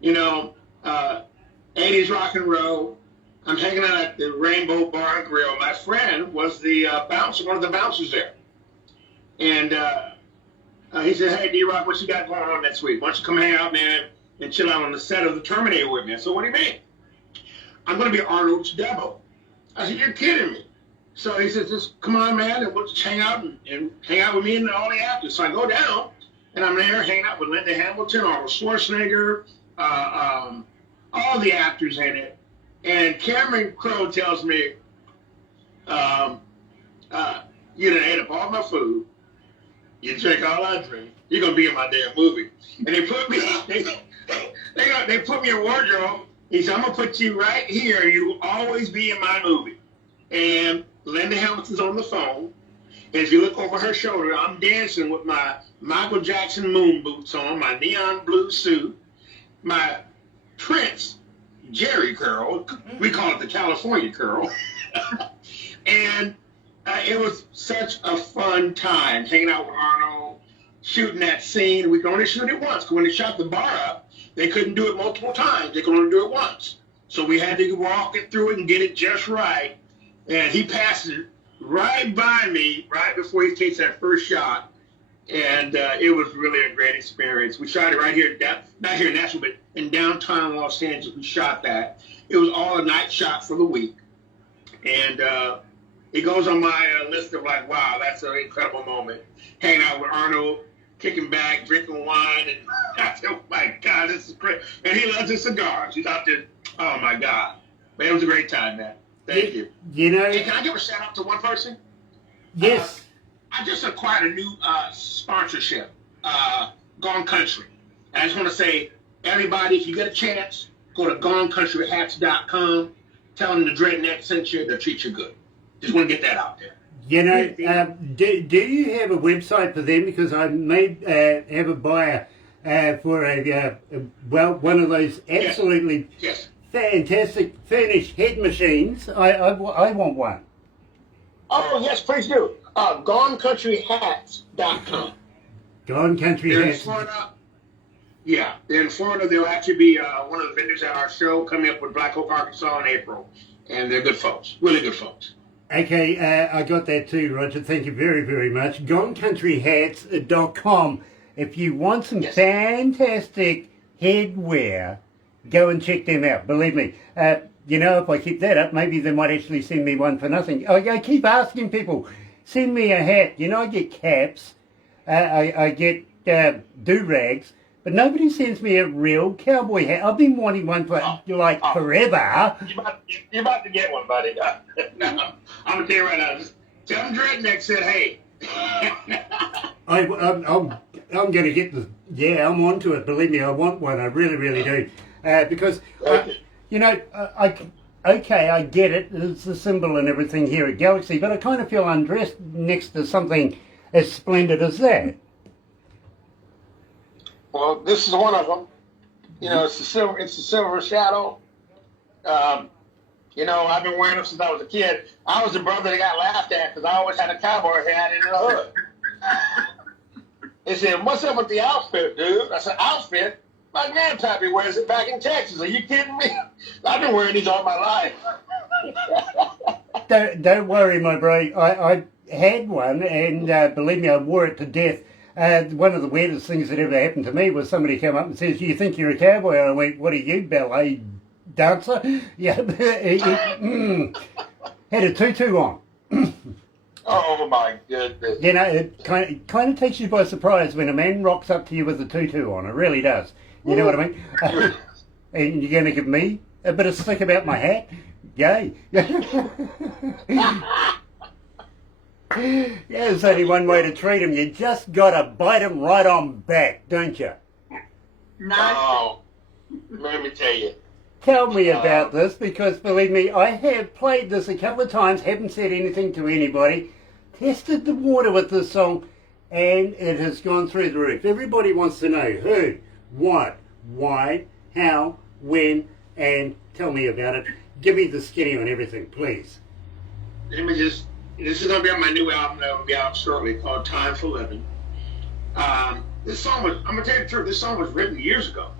You know, 80s rock and roll. I'm hanging out at the Rainbow Bar and Grill. My friend was the bouncer, one of the bouncers there. And he said, hey, D-Rock, what you got going on next week? Why don't you come hang out, man, and chill out on the set of the Terminator with me? I said, what do you mean? I'm going to be Arnold's devil. I said, you're kidding me. So he says, just come on, man, and we'll just hang out and hang out with me and all the actors. So I go down, and I'm there hanging out with Linda Hamilton, Arnold Schwarzenegger, all the actors in it. And Cameron Crowe tells me, you done ate up all my food. You drink all I drink. You're going to be in my damn movie. And they put me, they put me in wardrobe. He said, I'm going to put you right here. You will always be in my movie. And Linda Hamilton's on the phone. And if you look over her shoulder, I'm dancing with my Michael Jackson moon boots on, my neon blue suit, my Prince Jerry curl. We call it the California curl. And it was such a fun time hanging out with Arnold, shooting that scene. We could only shoot it once. Because when they shot the bar up, they couldn't do it multiple times. They could only do it once. So we had to walk it through it and get it just right. And he passed it right by me right before he takes that first shot. and it was really a great experience. We shot it right here, not here in Nashville, but in downtown Los Angeles. We shot that. It was all a night shot for the week, and it goes on my list of like, wow, that's an incredible moment. Hanging out with Arnold, kicking back, drinking wine, and I said, oh my God, this is great. And he loves his cigars. He's out there. Oh my God, man, it was a great time, man. Thank you. You know, Hey, can I give a shout out to one person? yes. I just acquired a new sponsorship, Gone Country. And I just want to say, everybody, if you get a chance, go to GoneCountryHats.com. Tell them the Dreadnought sent you. They'll treat you good. Just want to get that out there. You know, do you have a website for them? Because I may have a buyer for one of those absolutely Yes. fantastic furnished head machines. I want one. Oh, yes, please do. GoneCountryHats.com. Gone Country They're in Hats. Florida. Yeah, they're in Florida. They'll actually be one of the vendors at our show coming up with Black Oak, Arkansas in April. And they're good folks. Really good folks. Okay, I got that too, Roger. Thank you very, very much. GoneCountryHats.com. If you want some fantastic headwear, go and check them out. Believe me. You know, if I keep that up, maybe they might actually send me one for nothing. I keep asking people, send me a hat. You know, I get caps. I get do-rags. But nobody sends me a real cowboy hat. I've been wanting one for forever. You're about to get one, buddy. No, I'm going to tell you right now. Just tell them Dreadneck said, hey. I'm going to get the... Yeah, I'm onto it. Believe me, I want one. I really, really do. Because, you know, I get it. It's the symbol and everything here at Galaxy, but I kind of feel undressed next to something as splendid as that. Well, this is one of them. You know, it's the silver shadow. You know, I've been wearing them since I was a kid. I was the brother that got laughed at because I always had a cowboy hat in the hood. They said, what's up with the outfit, dude? I said, outfit? My grandpappy wears it back in Texas. Are you kidding me? I've been wearing these all my life. Don't worry, my bro. I had one, and believe me, I wore it to death. One of the weirdest things that ever happened to me was somebody came up and says, you think you're a cowboy? And I went, what are you, ballet dancer? Yeah. Had a tutu on. Oh, my goodness. You know, it kind of takes you by surprise when a man rocks up to you with a tutu on. It really does. You know what I mean? And you're going to give me a bit of stick about my hat? Yay. Yeah, there's only one way to treat him. You just got to bite him right on back, don't you? No. Let me tell you. Tell me about this, because believe me, I have played this a couple of times, haven't said anything to anybody, tested the water with this song, and it has gone through the roof. Everybody wants to know who, what, why, how, when, and tell me about it. Give me the skinny on everything, please. Let me just... This is going to be on my new album that will be out shortly called Time for Living. This song was, I'm going to tell you the truth, this song was written years ago.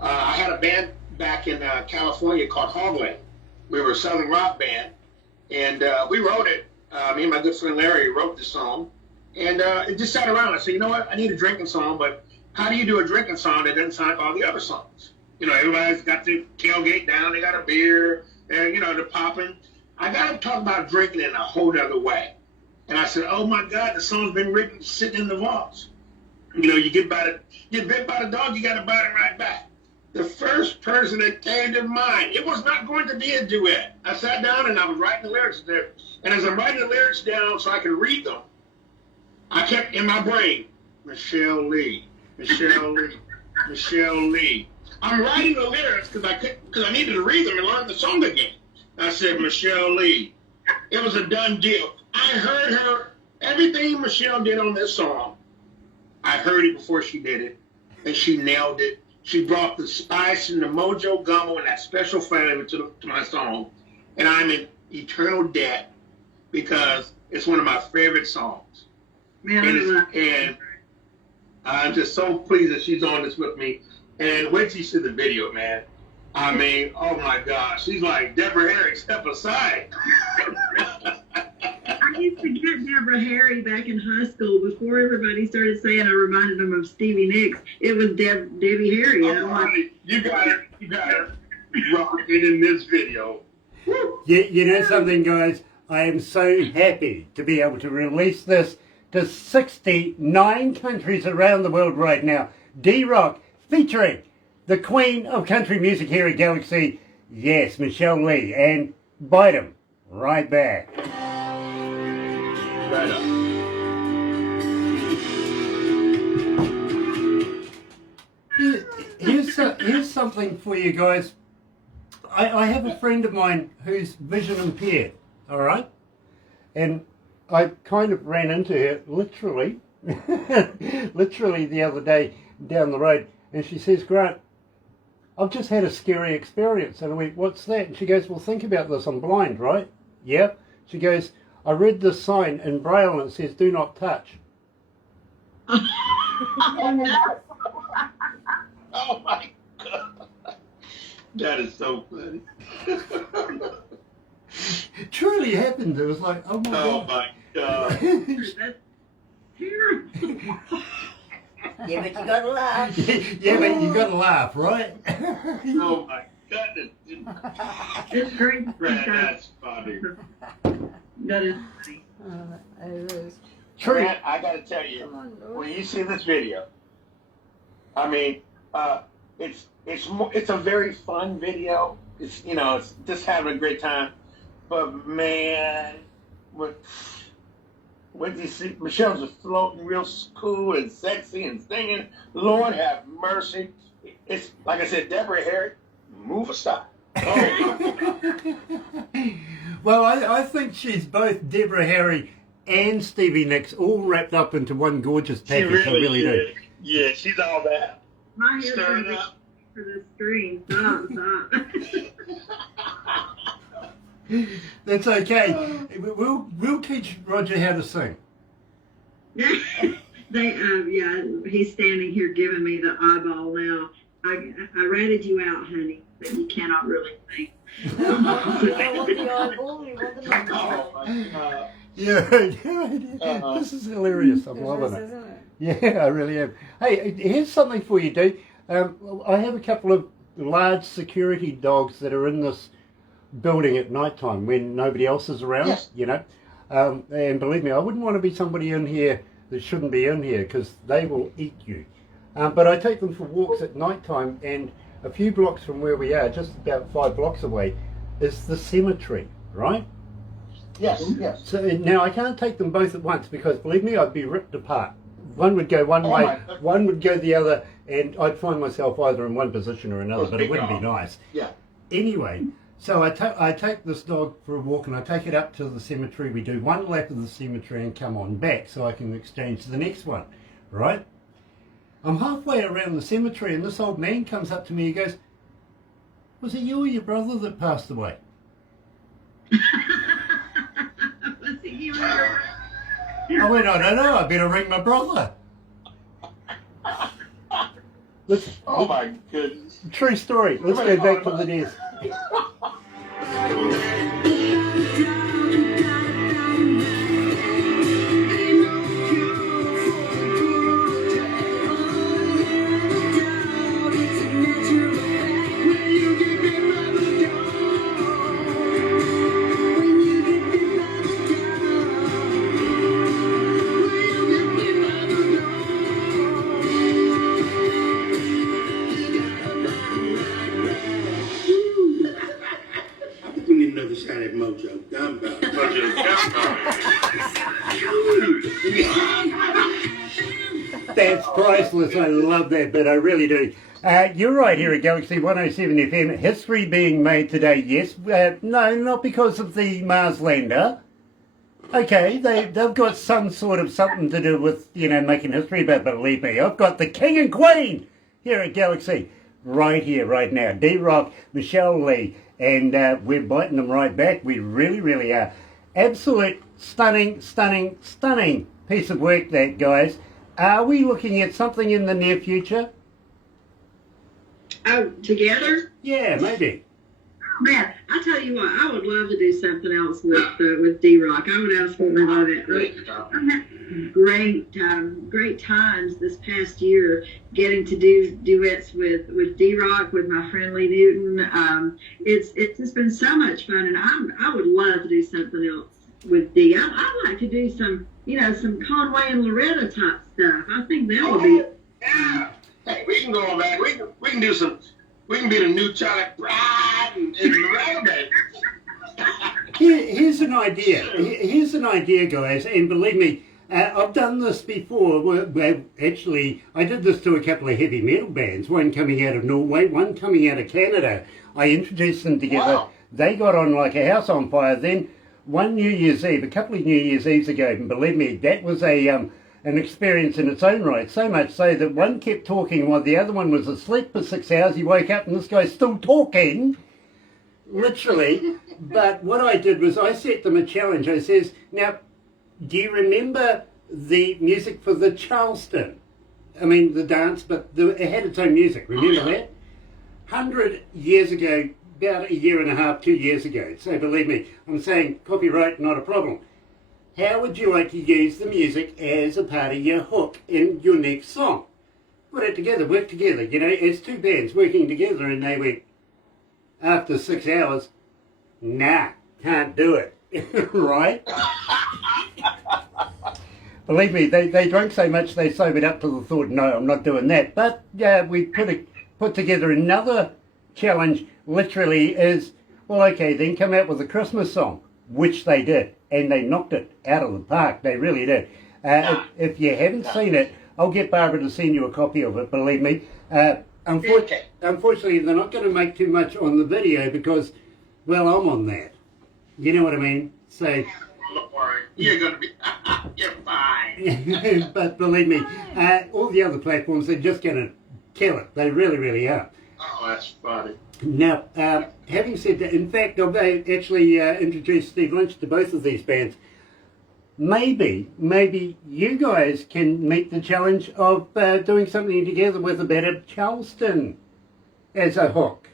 I had a band back in California called Hogland. We were a Southern rock band, and we wrote it. Me and my good friend Larry wrote the song, and it just sat around. I said, you know what, I need a drinking song, but how do you do a drinking song that doesn't sound like all the other songs? You know, everybody's got the tailgate down, they got a beer, and, you know, they're popping. I got to talk about drinking in a whole other way. And I said, oh my God, the song's been written sitting in the vaults. You know, you get bit by the dog, you got to bite it right back. The first person that came to mind, it was not going to be a duet. I sat down and I was writing the lyrics there. And as I'm writing the lyrics down so I can read them, I kept in my brain, Michelle Leigh, Michelle Leigh, Michelle Leigh. I'm writing the lyrics because I needed to read them and learn the song again. I said, Michelle Leigh. It was a done deal. I heard her, everything Michelle did on this song, I heard it before she did it, and she nailed it. She brought the spice and the mojo gumbo and that special flavor to my song, and I'm in eternal debt because it's one of my favorite songs. And I'm just so pleased that she's on this with me. And wait till you see the video, man. I mean, oh my gosh, she's like, Deborah Harry, step aside. I used to get Deborah Harry back in high school before everybody started saying I reminded them of Stevie Nicks. It was Debbie Harry. And I'm like, You got it rocking in this video. You know something, guys? I am so happy to be able to release this to 69 countries around the world right now. Dee Rock featuring the Queen of Country Music here at Galaxy. Yes, Michelle Leigh, and bite 'em right back. Right up. Here's something for you guys. I have a friend of mine who's vision impaired, all right? And I kind of ran into her literally the other day down the road, and she says, Grant, I've just had a scary experience. And I went, what's that? And she goes, well, think about this, I'm blind, right? Yeah. She goes, I read this sign in Braille and it says, do not touch. Oh my God. That is so funny. It truly happened. It was like, oh my Oh God. my God. that's terrible. Yeah, but you gotta laugh. Yeah, but you got to laugh, right? Oh my goodness. It's great. That's funny. That is funny. It is. True. Grant, I gotta tell Come you, on, Lord. when you see this video, I mean, it's a very fun video. It's it's just having a great time. But man, when you see Michelle's just floating real cool and sexy and singing, Lord have mercy. It's like I said, Deborah Harry, move aside. Oh, Well, I think she's both Deborah Harry and Stevie Nicks all wrapped up into one gorgeous she package. I really do. is. Yeah, she's all that. My hair's Stir it gonna be up. for the screen. Stop. That's okay. We'll teach Roger how to sing. Yeah, he's standing here giving me the eyeball now. I ratted you out, honey, but you cannot really sing. You don't want the eyeball, you want the number. Oh my God. Yeah, this is hilarious. I'm loving it. Isn't it? Yeah, I really am. Hey, here's something for you, dude. I have a couple of large security dogs that are in this building at night time when nobody else is around, Yes. and believe me, I wouldn't want to be somebody in here that shouldn't be in here because they will eat you. But I take them for walks at night time, and a few blocks from where we are, just about 5 blocks away, is the cemetery, right? Yes, yes. So now I can't take them both at once because believe me, I'd be ripped apart. One would go one Oh way, my goodness. one would go the other, and I'd find myself either in one position or another, Those but it big wouldn't be dogs. nice. Yeah. Anyway, so I take this dog for a walk and I take it up to the cemetery. We do one lap of the cemetery and come on back so I can exchange to the next one, right? I'm halfway around the cemetery and this old man comes up to me. He goes, was it you or your brother that passed away? Was it you or I went, I don't know, I better ring my brother. Listen, Oh my goodness. true story. Let's go back to the desk. We need another shot at Mojo. Gumbo. That's priceless. I love that bit. I really do. You're right here at Galaxy 107 FM. History being made today, yes. No, not because of the Mars lander. Okay, they've got some sort of something to do with, making history, but believe me, I've got the King and Queen here at Galaxy right here, right now. Dee Rock, Michelle Leigh, and we're biting them right back. We really, really are. Absolute stunning, stunning, stunning piece of work that, guys. Are we looking at something in the near future? Oh, together? Yeah, maybe. Man, I tell you what, I would love to do something else with D Rock. I would absolutely love it. I've had great times this past year getting to do duets with D Rock, with my friend Lee Newton. It's just been so much fun, and I would love to do something else with D. I'd like to do some Conway and Loretta type stuff. I think that would be. Yeah. Hey, we can go on back. We can do some. We can be the new Charlie Pride and Loretta. Here's an idea. Here's an idea, guys, and believe me, I've done this before. Well, actually, I did this to a couple of heavy metal bands, one coming out of Norway, one coming out of Canada. I introduced them together. Wow. They got on like a house on fire. Then one New Year's Eve, a couple of New Year's Eves ago, and believe me, that was an experience in its own right, so much so that one kept talking while the other one was asleep for 6 hours. He woke up and this guy's still talking, literally. But what I did was I set them a challenge. I says, now, do you remember the music for the Charleston? I mean, the dance, but it had its own music. Remember that? 100 years ago, about a year and a half, 2 years ago. So believe me, I'm saying copyright, not a problem. How would you like to use the music as a part of your hook in your next song? Put it together, work together, as two bands working together, and they went, after 6 hours, nah, can't do it, right? Believe me, they drank so much they sobered up to the thought, no, I'm not doing that. But we put together another challenge, literally is, well, okay, then come out with a Christmas song, which they did. And they knocked it out of the park. They really did. If you haven't seen it, I'll get Barbara to send you a copy of it, believe me. Unfortunately, they're not going to make too much on the video because, well, I'm on that. You know what I mean? So, Don't worry. You're going to be, you're fine. but believe me, all the other platforms, they're just going to kill it. They really, really are. Oh, that's funny. Now, having said that, in fact, I've actually introduced Steve Lynch to both of these bands. Maybe you guys can meet the challenge of doing something together with a bit of Charleston as a hook.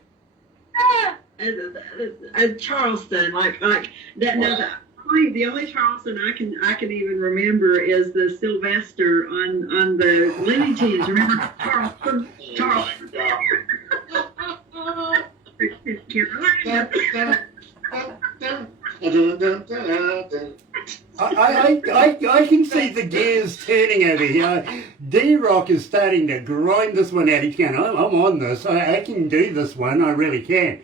Charleston, like that. Now, the only Charleston I can even remember is the Sylvester on the Looney Tunes. Remember Charleston? I can see the gears turning over here. D Rock is starting to grind this one out. He's going, I'm on this. I can do this one. I really can.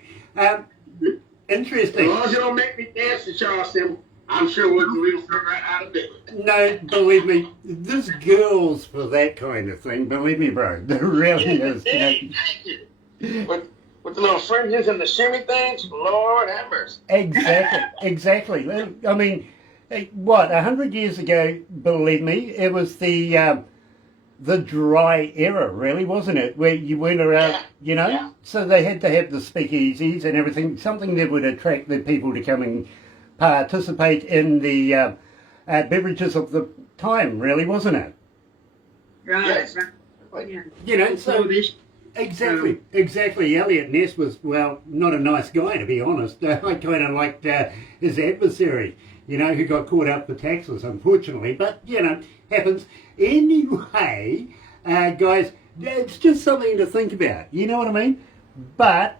Interesting. As long as you don't make me dance to Charleston, I'm sure we'll figure out how to do it. No, believe me, there's girls for that kind of thing. Believe me, bro. There really is. With the little fringes and the shimmy things, Lord have mercy. Exactly. I mean, what, 100 years ago, believe me, it was the dry era, really, wasn't it? Where you went around, Yeah. So they had to have the speakeasies and everything, something that would attract the people to come and participate in the beverages of the time, really, wasn't it? Right. Yes. Yeah. So exactly. Elliot Ness was, well, not a nice guy, to be honest. I kind of liked his adversary, who got caught up for taxes, unfortunately. But, happens. Anyway, guys, it's just something to think about. You know what I mean? But,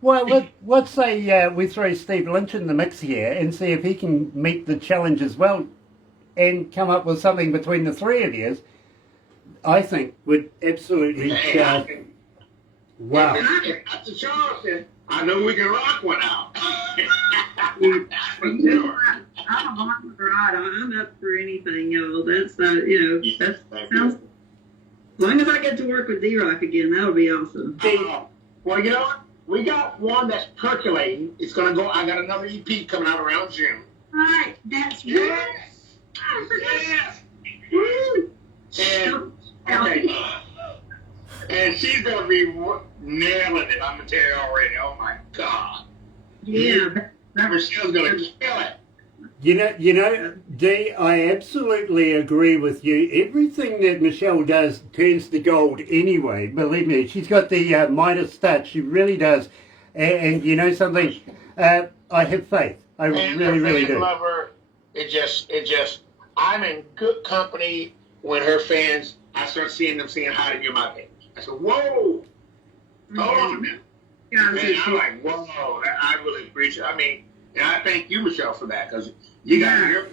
well, let's say we throw Steve Lynch in the mix here and see if he can meet the challenge as well and come up with something between the three of you. I think would absolutely wow. That's a Charleston. I know we can rock one out. I'm up for anything, y'all. That's that sounds. As long as I get to work with D Rock again, that'll be awesome. Well, you know what? We got one that's percolating. It's gonna go. I got another EP coming out around June. Right, that's right. Yes. Yes. Woo. And okay. And she's gonna be nailing it. I'm gonna tell you already. Oh my God. Yeah. Michelle's gonna kill it. Dee, I absolutely agree with you. Everything that Michelle does turns to gold anyway. Believe me, she's got the Midas touch. She really does. And you know something? I have faith. I And really, her really fans do. love her. It just, I'm in good company when her fans, I start seeing them saying hi to you on my page. I said, whoa, hold on now. Yeah, And I'm like, whoa, I really appreciate it. I mean, and I thank you, Michelle, for that, because you got your,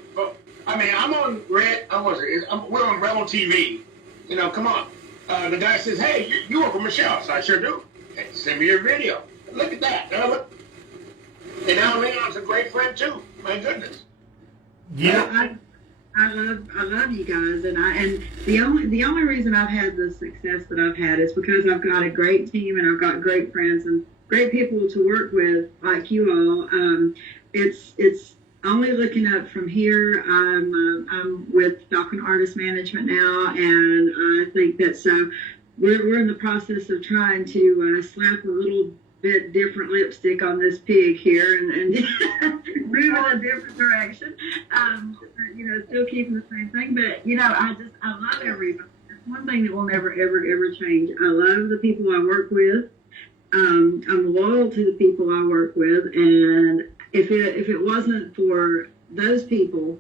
I mean, I'm on Red, we're on Rebel TV. You know, come on. The guy says, hey, you work with Michelle. So I sure do. Hey, send me your video. Look at that. Look. And now Leon's a great friend, too. My goodness. Yeah. I love you guys, and the only reason I've had the success that I've had is because I've got a great team and I've got great friends and great people to work with like you all. It's only looking up from here. I'm with Falcon Artist Management now, and I think that we're in the process of trying to slap a little bit different lipstick on this pig here and move in a different direction. Still keeping the same thing, but I love everybody. That's one thing that will never ever change. I love the people I work with. I'm loyal to the people I work with, and if it wasn't for those people,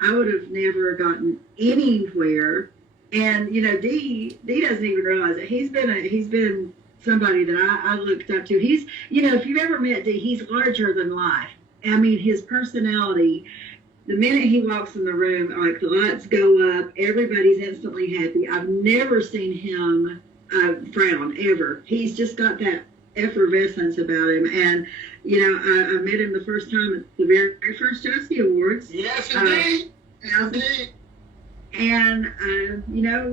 I would have never gotten anywhere. And Dee doesn't even realize it. He's been somebody that I looked up to. He's, if you've ever met Dee, he's larger than life. I mean, his personality, the minute he walks in the room, like the lights go up, everybody's instantly happy. I've never seen him frown, ever. He's just got that effervescence about him. And, I met him the first time at the very first Josie Awards. Yes, indeed. Indeed. And,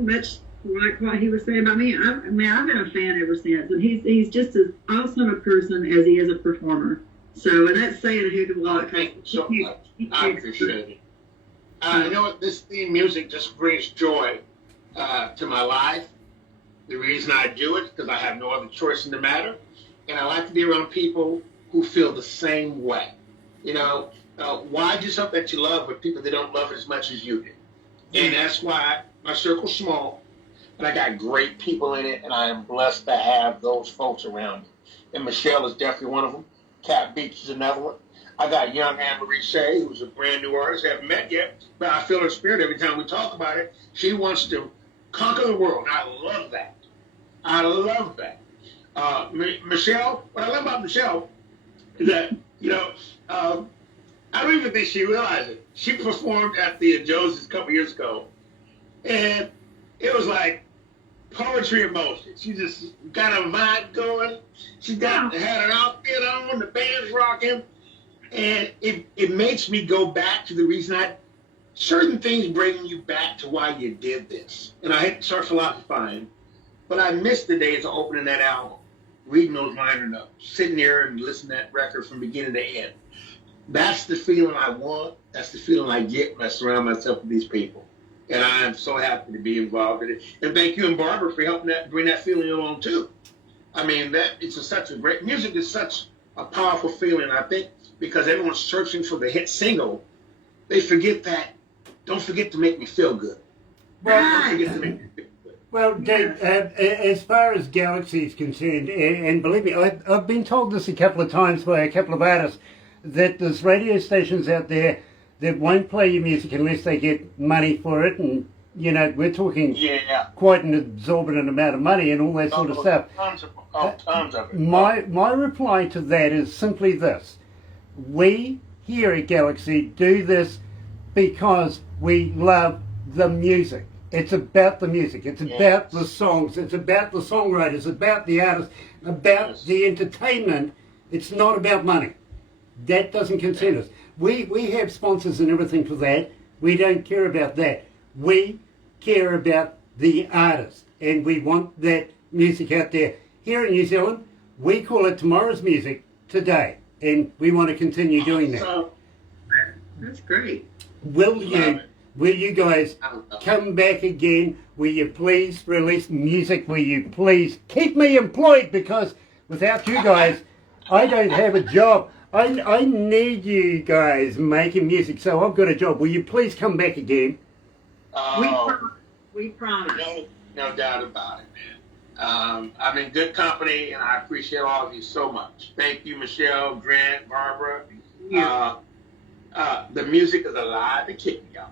much like what he was saying about me, I've been a fan ever since. And he's just as awesome a person as he is a performer. So, and that's saying a heck of a lot. Thank you so much. I appreciate it. You know what? This theme music just brings joy to my life. The reason I do it is because I have no other choice in the matter. And I like to be around people who feel the same way. Why do something that you love with people that don't love it as much as you do? And that's why my circle's small, but I got great people in it, and I am blessed to have those folks around me. And Michelle is definitely one of them. Cat Beach is another one. I got young Anne-Marie Shea, who's a brand new artist I haven't met yet, but I feel her spirit every time we talk about it. She wants to conquer the world. I love that. I love that. Michelle, what I love about Michelle is that, I don't even think she realized it. She performed at the Josie's a couple years ago, and it was like poetry in motion. She just got a vibe going. She had her outfit on, the band's rocking, and it makes me go back to the reason certain things bring you back to why you did this. And I hate to start philosophizing, but I miss the days of opening that album, reading those liner notes, sitting there and listening to that record from beginning to end. That's the feeling I want. That's the feeling I get when I surround myself with these people. And I am so happy to be involved in it. And thank you and Barbara for helping bring that feeling along too. I mean, such a great music is such a powerful feeling. I think because everyone's searching for the hit single, they forget that. Don't forget to make me feel good. Don't forget to make me feel good. Well, Dave, as far as Galaxy is concerned, and believe me, I've been told this a couple of times by a couple of artists, that there's radio stations out there that won't play your music unless they get money for it, and we're talking quite an exorbitant amount of money and all that sort of stuff. Tons of it. My reply to that is simply this: we here at Galaxy do this because we love the music. It's about the music. It's about the songs. It's about the songwriters. About the artists. About the entertainment. It's not about money. That doesn't concern us. We have sponsors and everything for that. We don't care about that. We care about the artist, and we want that music out there. Here in New Zealand, we call it tomorrow's music today, and we want to continue doing that. That's great. Will you guys come back again? Will you please release music? Will you please keep me employed? Because without you guys, I don't have a job. I need you guys making music, so I've got a job. Will you please come back again? We promise. No doubt about it, man. I'm in good company, and I appreciate all of you so much. Thank you, Michelle, Grant, Barbara. Yeah. The music is alive and kicking, y'all.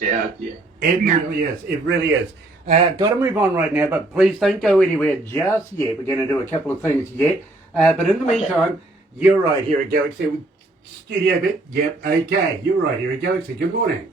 Yeah. It really is. It really is. Got to move on right now, but please don't go anywhere just yet. We're going to do a couple of things yet. But in the meantime, you're right here at Galaxy Studio Bit. Yep, okay. You're right here at Galaxy. Good morning.